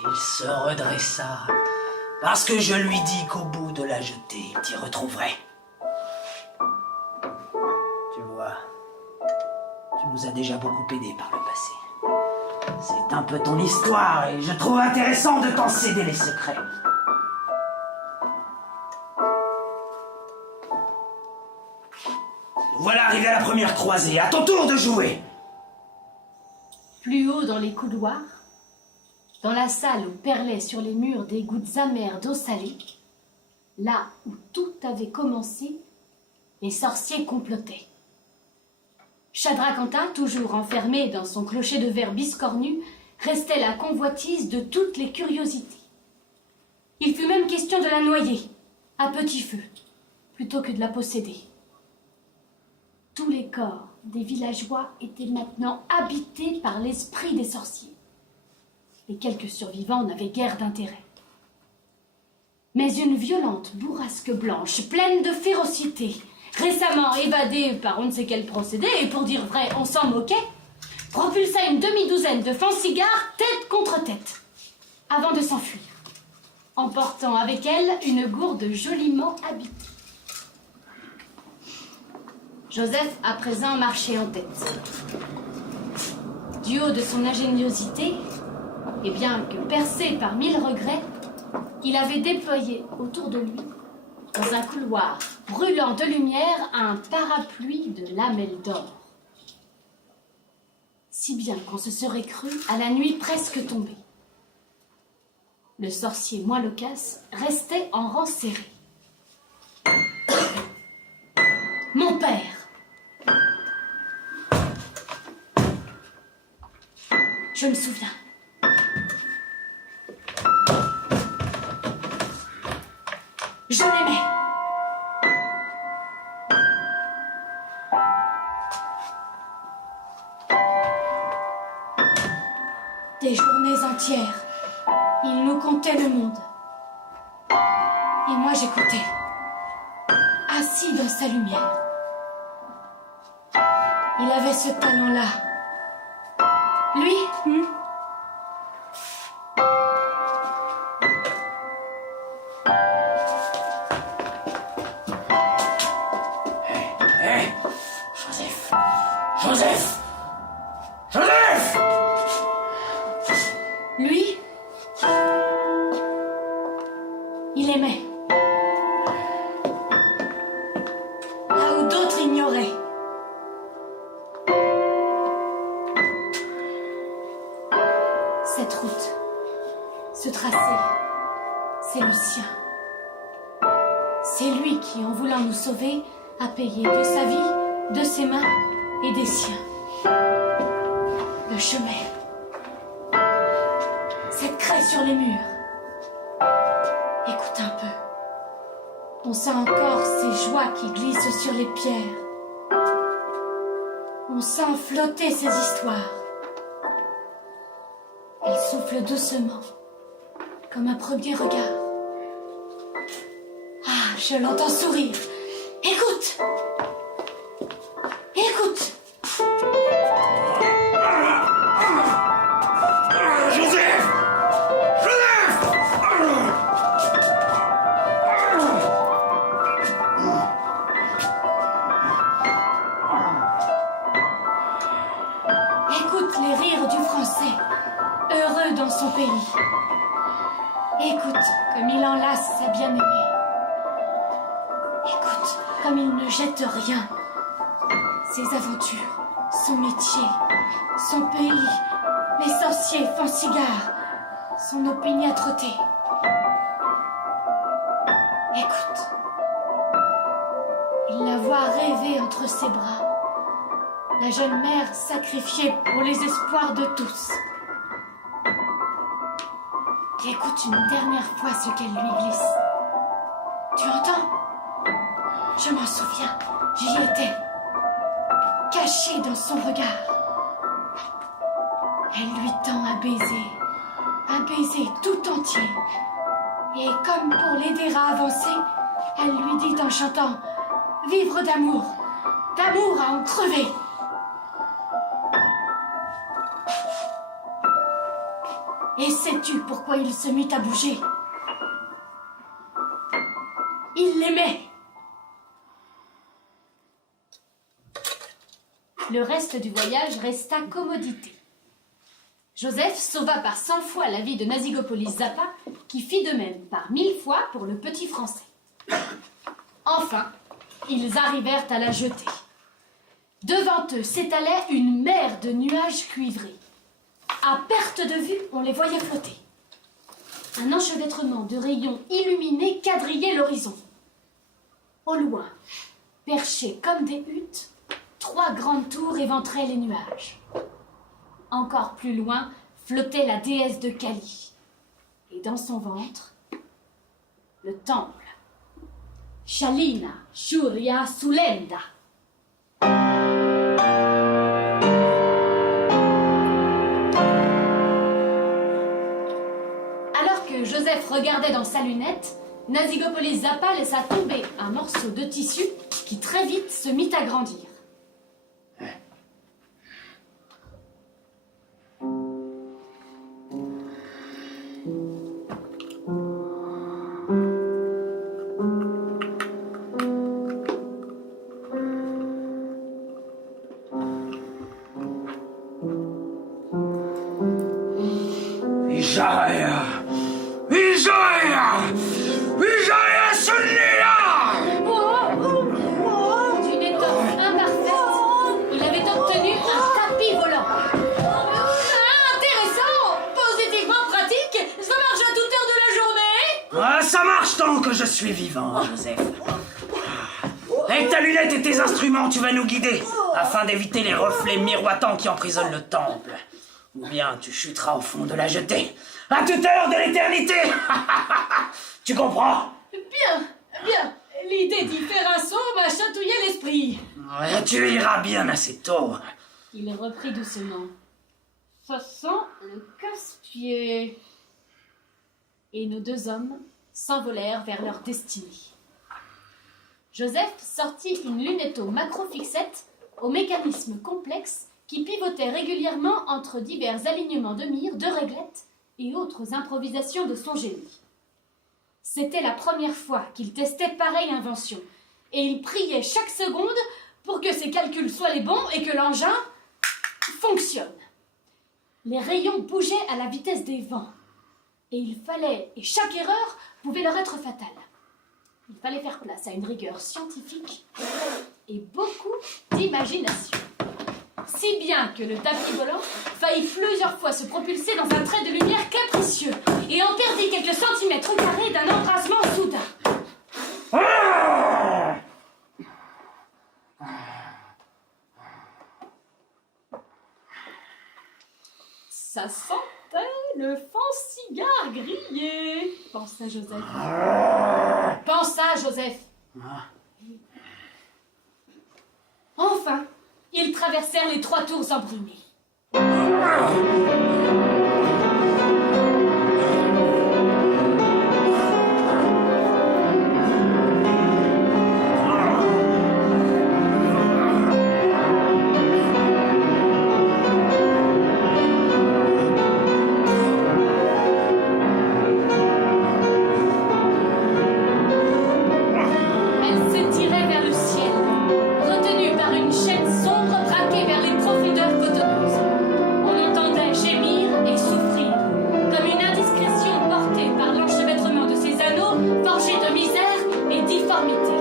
Il se redressa, parce que je lui dis qu'au bout de la jetée, il t'y retrouverait. Tu vois, tu nous as déjà beaucoup aidés par le passé. C'est un peu ton histoire et je trouve intéressant de t'en céder les secrets. Voilà arrivé à la première croisée, à ton tour de jouer. Plus haut dans les couloirs, dans la salle où perlaient sur les murs des gouttes amères d'eau salée, là où tout avait commencé, les sorciers complotaient. Chadraquentin, toujours enfermé dans son clocher de verre biscornu, restait la convoitise de toutes les curiosités. Il fut même question de la noyer, à petit feu, plutôt que de la posséder. Tous les corps des villageois étaient maintenant habités par l'esprit des sorciers. Les quelques survivants n'avaient guère d'intérêt. Mais une violente bourrasque blanche, pleine de férocité, récemment évadée par on ne sait quel procédé, et pour dire vrai, on s'en moquait, propulsa une demi-douzaine de Fansigards tête contre tête, avant de s'enfuir, emportant avec elle une gourde joliment habitée. Joseph, à présent, marchait en tête. Du haut de son ingéniosité, et bien que percé par 1000 regrets, il avait déployé autour de lui, dans un couloir brûlant de lumière, un parapluie de lamelles d'or. Si bien qu'on se serait cru à la nuit presque tombée. Le sorcier moins loquace restait en rang serré. me souviens. Je l'aimais. Des journées entières, il nous contait le monde. Et moi j'écoutais, assis dans sa lumière. Il avait ce talent-là. Lui, Hé, Joseph! Joseph! Joseph! lui, il aimait. Là où d'autres ignoraient. Cette route, ce tracé, c'est le sien. C'est lui qui, en voulant nous sauver, a payé de sa vie, de ses mains et des siens. Le chemin. Cette craie sur les murs. Écoute un peu. On sent encore ces joies qui glissent sur les pierres. On sent flotter ces histoires. Elle souffle doucement, comme un premier regard. Ah, je l'entends sourire. Écoute! Écoute! Joseph! Joseph! Écoute les rires du Français, heureux dans son pays. Écoute comme il enlace sa bien-aimée. Écoute comme il ne jette rien. Ses aventures, son métier, son pays, les sorciers font cigare, son opiniâtreté. Écoute. Il la voit rêver entre ses bras. La jeune mère sacrifiée pour les espoirs de tous. Et écoute une dernière fois ce qu'elle lui glisse. Tu entends? Je m'en souviens, j'y étais. Cachée dans son regard. Elle lui tend un baiser tout entier. Et comme pour l'aider à avancer, elle lui dit en chantant « Vivre d'amour à en crever !» Et sais-tu pourquoi il se mit à bouger? Il l'aimait. Le reste du voyage resta commodité. Joseph sauva par 100 fois la vie de Nazigopolis Zappa, qui fit de même par 1000 fois pour le petit Français. Enfin, ils arrivèrent à la jetée. Devant eux s'étalait une mer de nuages cuivrés. À perte de vue, on les voyait flotter. Un enchevêtrement de rayons illuminés quadrillait l'horizon. Au loin, perchées comme des huttes, 3 grandes tours éventraient les nuages. Encore plus loin flottait la déesse de Kali. Et dans son ventre, le temple. Shalina Shurya Sulenda. Alors que Joseph regardait dans sa lunette, Nazigopolis Zappa laissa tomber un morceau de tissu qui très vite se mit à grandir. Wijaya Sunila! D'une étoffe imparfaite, il avait obtenu un tapis volant. Intéressant! Positivement pratique! Ça marche à toute heure de la journée! Ah, ça marche tant que je suis vivant, Joseph. Avec ta lunette et tes instruments, tu vas nous guider, afin d'éviter les reflets miroitants qui emprisonnent le temple. ou bien tu chuteras au fond de la jetée, à toute heure de l'éternité. Tu comprends? Bien, bien. L'idée d'y faire un saut m'a chatouillé l'esprit. Ouais, tu iras bien assez tôt. Il reprit doucement. Ça sent le casse-pied. Et nos deux hommes s'envolèrent vers leur destinée. Joseph sortit une lunetto macro-fixette au mécanisme complexe qui pivotait régulièrement entre divers alignements de mire, de réglettes et autres improvisations de son génie. C'était la première fois qu'il testait pareille invention, et il priait chaque seconde pour que ses calculs soient les bons et que l'engin fonctionne. Les rayons bougeaient à la vitesse des vents, et chaque erreur pouvait leur être fatale. Il fallait faire place à une rigueur scientifique et beaucoup d'imagination. Si bien que le tapis volant faillit plusieurs fois se propulser dans un trait de lumière capricieux et en perdit quelques centimètres carrés d'un embrasement soudain. Ça sentait le fan-cigare grillé, pensa Joseph. Enfin, ils traversèrent les 3 tours embrumées. Elles s'étiraient vers le ciel, retenues par une chaîne sombre braquée vers les profondeurs cotonneuses. On entendait gémir et souffrir, comme une indiscrétion portée par l'enchevêtrement de ces anneaux forgés de misère et difformité.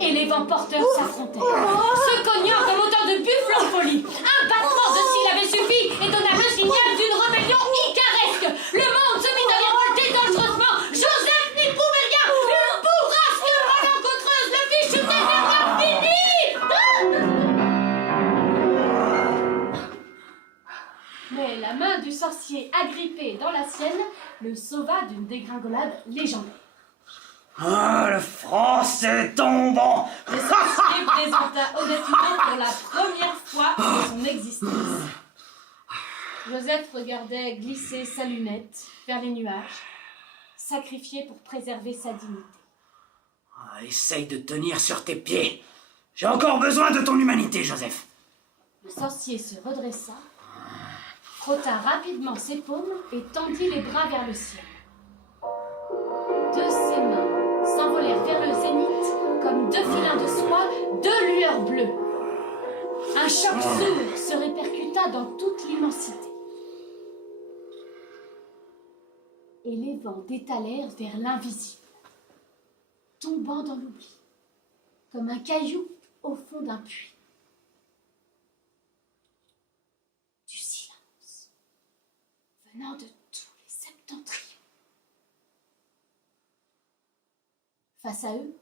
Et les vents porteurs s'affrontèrent, se cognant comme autant de buffles en folie. Un battement de cils avait suffi et donna le signal d'une rébellion icaresque. Le monde se mit à virevolter dangereusement. Joseph n'y pouvait rien. Une bourrasque malencontreuse le fit chuter vers l'infini. Mais la main du sorcier agrippée dans la sienne le sauva d'une dégringolade légendaire. Ah, le français tombant. Le sorcier présenta honnêtement pour la première fois de son existence. Joseph regardait glisser sa lunette vers les nuages, sacrifié pour préserver sa dignité. Ah, essaye de tenir sur tes pieds. J'ai encore besoin de ton humanité, Joseph. Le sorcier se redressa, frotta rapidement ses paumes et tendit les bras vers le ciel. De ses mains s'envolèrent vers le zénith comme 2 filins de soie, 2 lueurs bleues. Un choc sourd se répercuta dans toute l'immensité. Et les vents détalèrent vers l'invisible, tombant dans l'oubli, comme un caillou au fond d'un puits. Du silence, venant de tous les septentrions. Face à eux,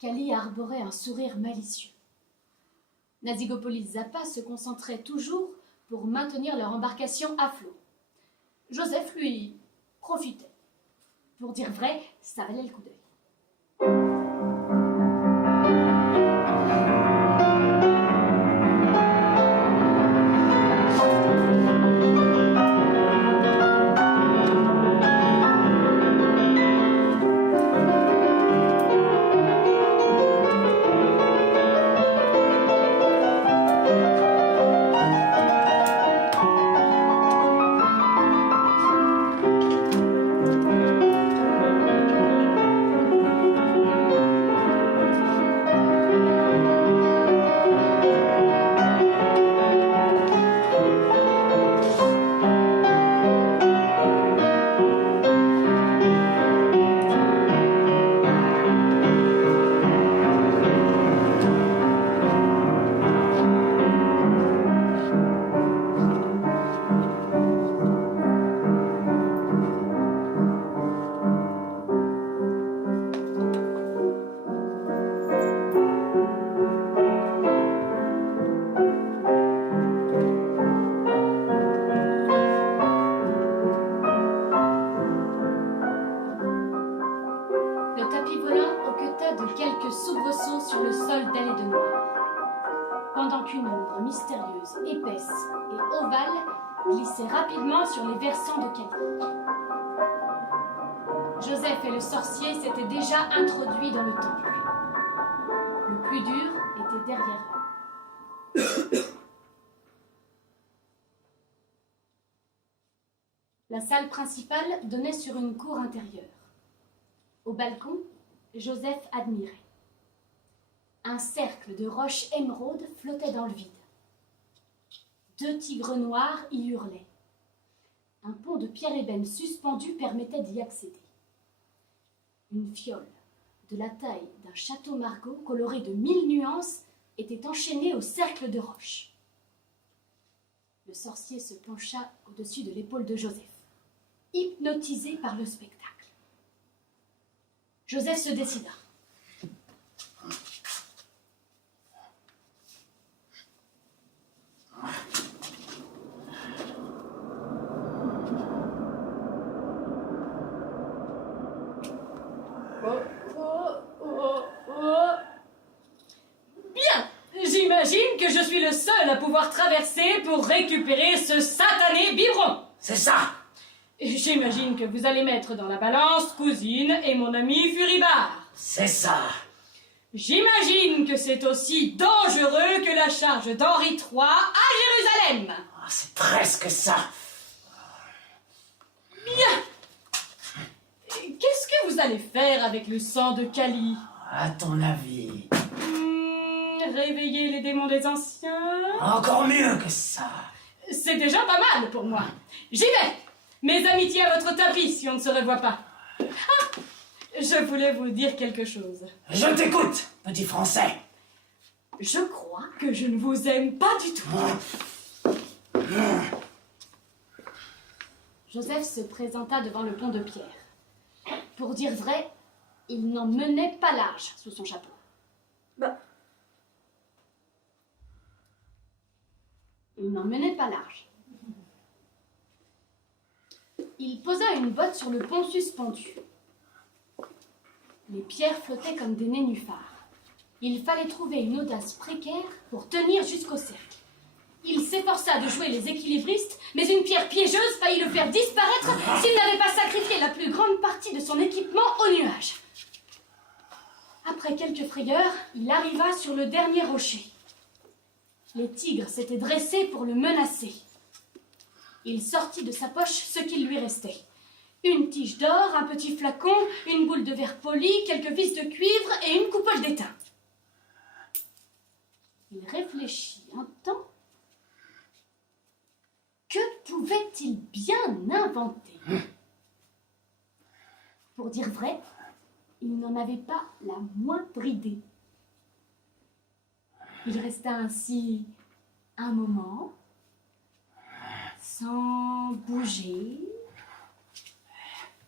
Kali arborait un sourire malicieux. Nazigopolis Zappa se concentrait toujours pour maintenir leur embarcation à flot. Joseph, lui, profitait. Pour dire vrai, ça valait le coup d'œil. ruisseau sur le sol dallé de noir, pendant qu'une ombre mystérieuse, épaisse et ovale glissait rapidement sur les versants de Cali. Joseph et le sorcier s'étaient déjà introduits dans le temple. Le plus dur était derrière eux. La salle principale donnait sur une cour intérieure. Au balcon, Joseph admirait. Un cercle de roches émeraudes flottait dans le vide. 2 tigres noirs y hurlaient. Un pont de pierre ébène suspendu permettait d'y accéder. Une fiole, de la taille d'un château Margaux coloré de 1000 nuances, était enchaînée au cercle de roches. Le sorcier se pencha au-dessus de l'épaule de Joseph, hypnotisé par le spectacle. Joseph se décida. Bien, j'imagine que je suis le seul à pouvoir traverser pour récupérer ce satané biberon. C'est ça. J'imagine que vous allez mettre dans la balance cousine et mon ami Furibard. C'est ça. J'imagine que c'est aussi dangereux que la charge d'Henri III à Jérusalem. Ah, c'est presque ça. Bien. Qu'est-ce que vous allez faire avec le sang de Cali? À ton avis? Réveiller les démons des anciens? Encore mieux que ça. C'est déjà pas mal pour moi. J'y vais. Mes amitiés à votre tapis si on ne se revoit pas. Ah, je voulais vous dire quelque chose. Je t'écoute, petit Français. Je crois que je ne vous aime pas du tout. Joseph se présenta devant le pont de pierre. Pour dire vrai, il n'en menait pas large sous son chapeau. Il n'en menait pas large. Il posa une botte sur le pont suspendu. Les pierres flottaient comme des nénuphars. Il fallait trouver une audace précaire pour tenir jusqu'au cercle. Il s'efforça de jouer les équilibristes, mais une pierre piégeuse faillit le faire disparaître s'il n'avait pas sacrifié la plus grande partie de son équipement au nuage. Après quelques frayeurs, il arriva sur le dernier rocher. Les tigres s'étaient dressés pour le menacer. Il sortit de sa poche ce qu'il lui restait. Une tige d'or, un petit flacon, une boule de verre poli, quelques vis de cuivre et une coupole d'étain. Il réfléchit un temps. Que pouvait-il bien inventer? Pour dire vrai, il n'en avait pas la moindre idée. Il resta ainsi un moment, sans bouger,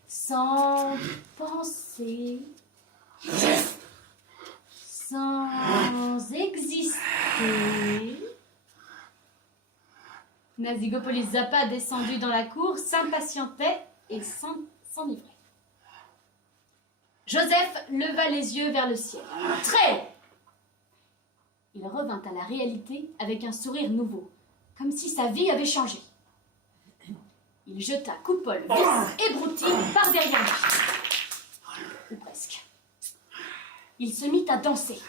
sans penser, sans exister. Nazigopolis Zappa, descendu dans la cour, s'impatientait et s'enivrait. Joseph leva les yeux vers le ciel. Très haut. Il revint à la réalité avec un sourire nouveau, comme si sa vie avait changé. Il jeta coupole, vis et broutille par derrière lui. Ou presque. Il se mit à danser.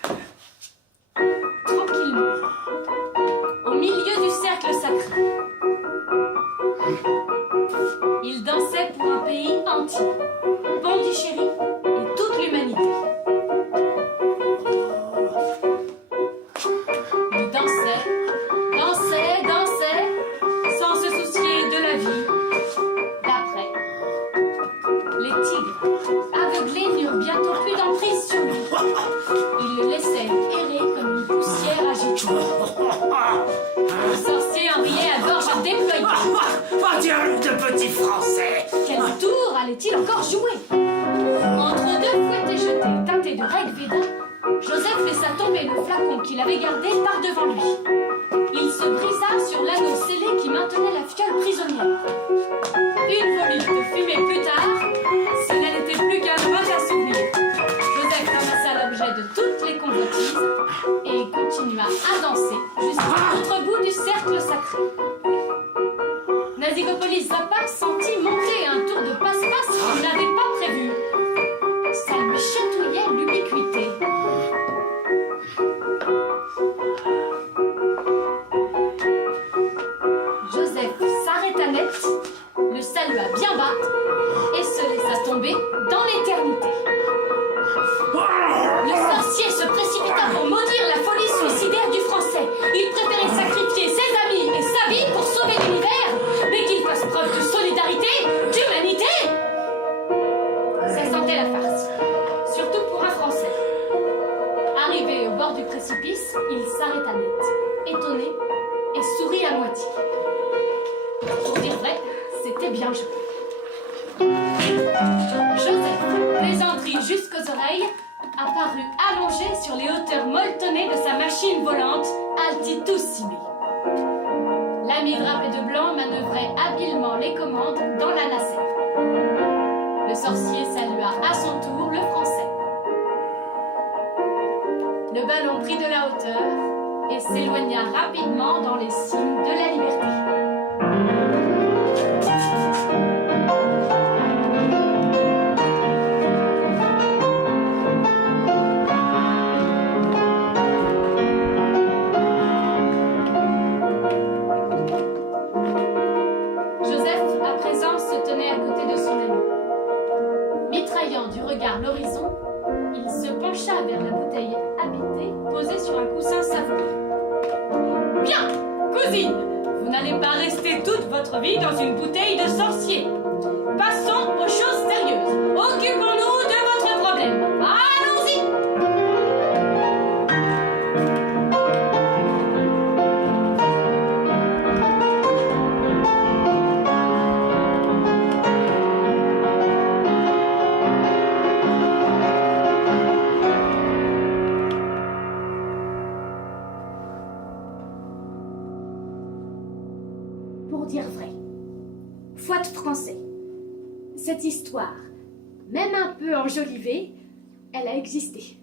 Tranquillement. Au milieu du cercle sacré. Il dansait pour un pays entier. Pondichéry et toute l'humanité. Il dansait, dansait, dansait, sans se soucier de la vie. D'après, les tigres, aveuglés, n'eurent bientôt plus d'emprise sur lui. Ils le laissaient errer comme une poussière agitée. Le sorcier en riait à gorge déployée. Oh Dieu, de petit Français. Quel tour allait-il encore jouer? Entre deux fouettés jetés, teintés de Rig Veda, Joseph laissa tomber le flacon qu'il avait gardé par devant lui. Il se brisa sur l'anneau scellé qui maintenait la fiole prisonnière. Une volute de fumée plus tard, si elle n'était plus qu'un mauvais souvenir, Joseph ramassa l'objet de toutes les convoitises sacré. Nazigopolis Zappa sentit monter un tour de passe-passe qu'il n'avait pas prévu. Ça lui chatouillait l'ubiquité. Joseph s'arrêta net, le salua bien bas et se laissa tomber dans l'éternité. Le sorcier se précipita pour maudire la folie suicidaire du Français. Il préférait sacrifier ses amis et sa vie pour sauver l'univers, mais qu'il fasse preuve de solidarité, d'humanité. Ça sentait la farce, surtout pour un Français. Arrivé au bord du précipice, il s'arrêta net, étonné, et sourit à moitié. Pour dire vrai, c'était bien joué. Joseph, plaisanterie jusqu'aux oreilles, apparut allongé sur les hauteurs molletonnées de sa machine volante, altitussime. L'ami drapé de blanc manœuvrait habilement les commandes dans la nacelle. Le sorcier salua à son tour le Français. Le ballon prit de la hauteur et s'éloigna rapidement dans les cimes de la liberté. Joseph, à présent, se tenait à côté de son ami. Mitraillant du regard l'horizon, il se pencha vers la bouteille habitée posée sur un coussin savoureux. Bien, cousine, vous n'allez pas rester toute votre vie dans une bouteille de sorcier. Passons aux choses sérieuses. Occupons-nous de votre problème. Allons-y. Pour dire vrai, foi de français. Cette histoire, même un peu enjolivée, elle a existé.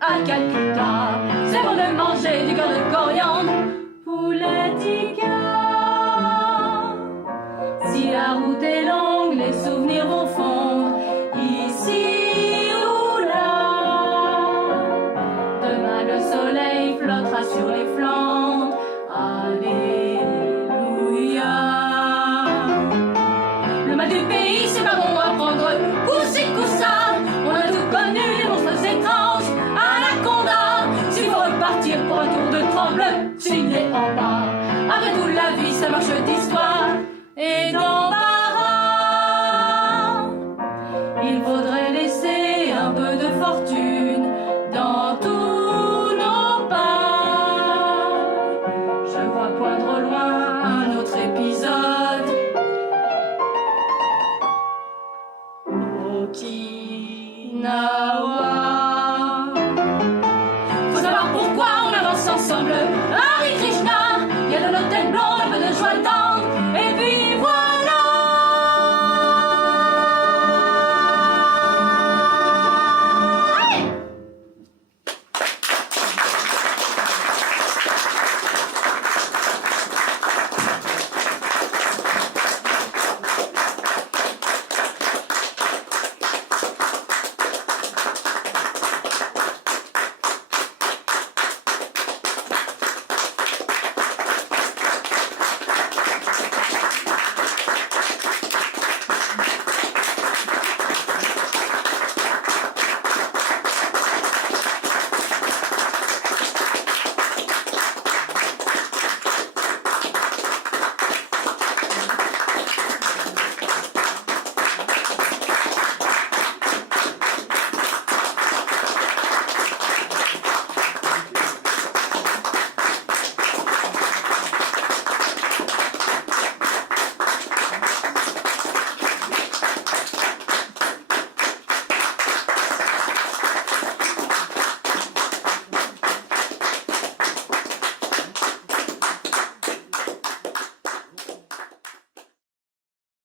À Calcutta, c'est bon de manger du cœur de coriandre, poulet tikka. Si la route est longue, les souvenirs vont fondre, ici ou là. Demain le soleil flottera sur les Flandres, alléluia. Le mal du pays, c'est pas bon à prendre, coup-ci, coup-ça, on a tout connu, les monstres étranges. Partir pour un tour de tremble, signé en bas. Après tout, la vie, ça marche d'histoire. Et dans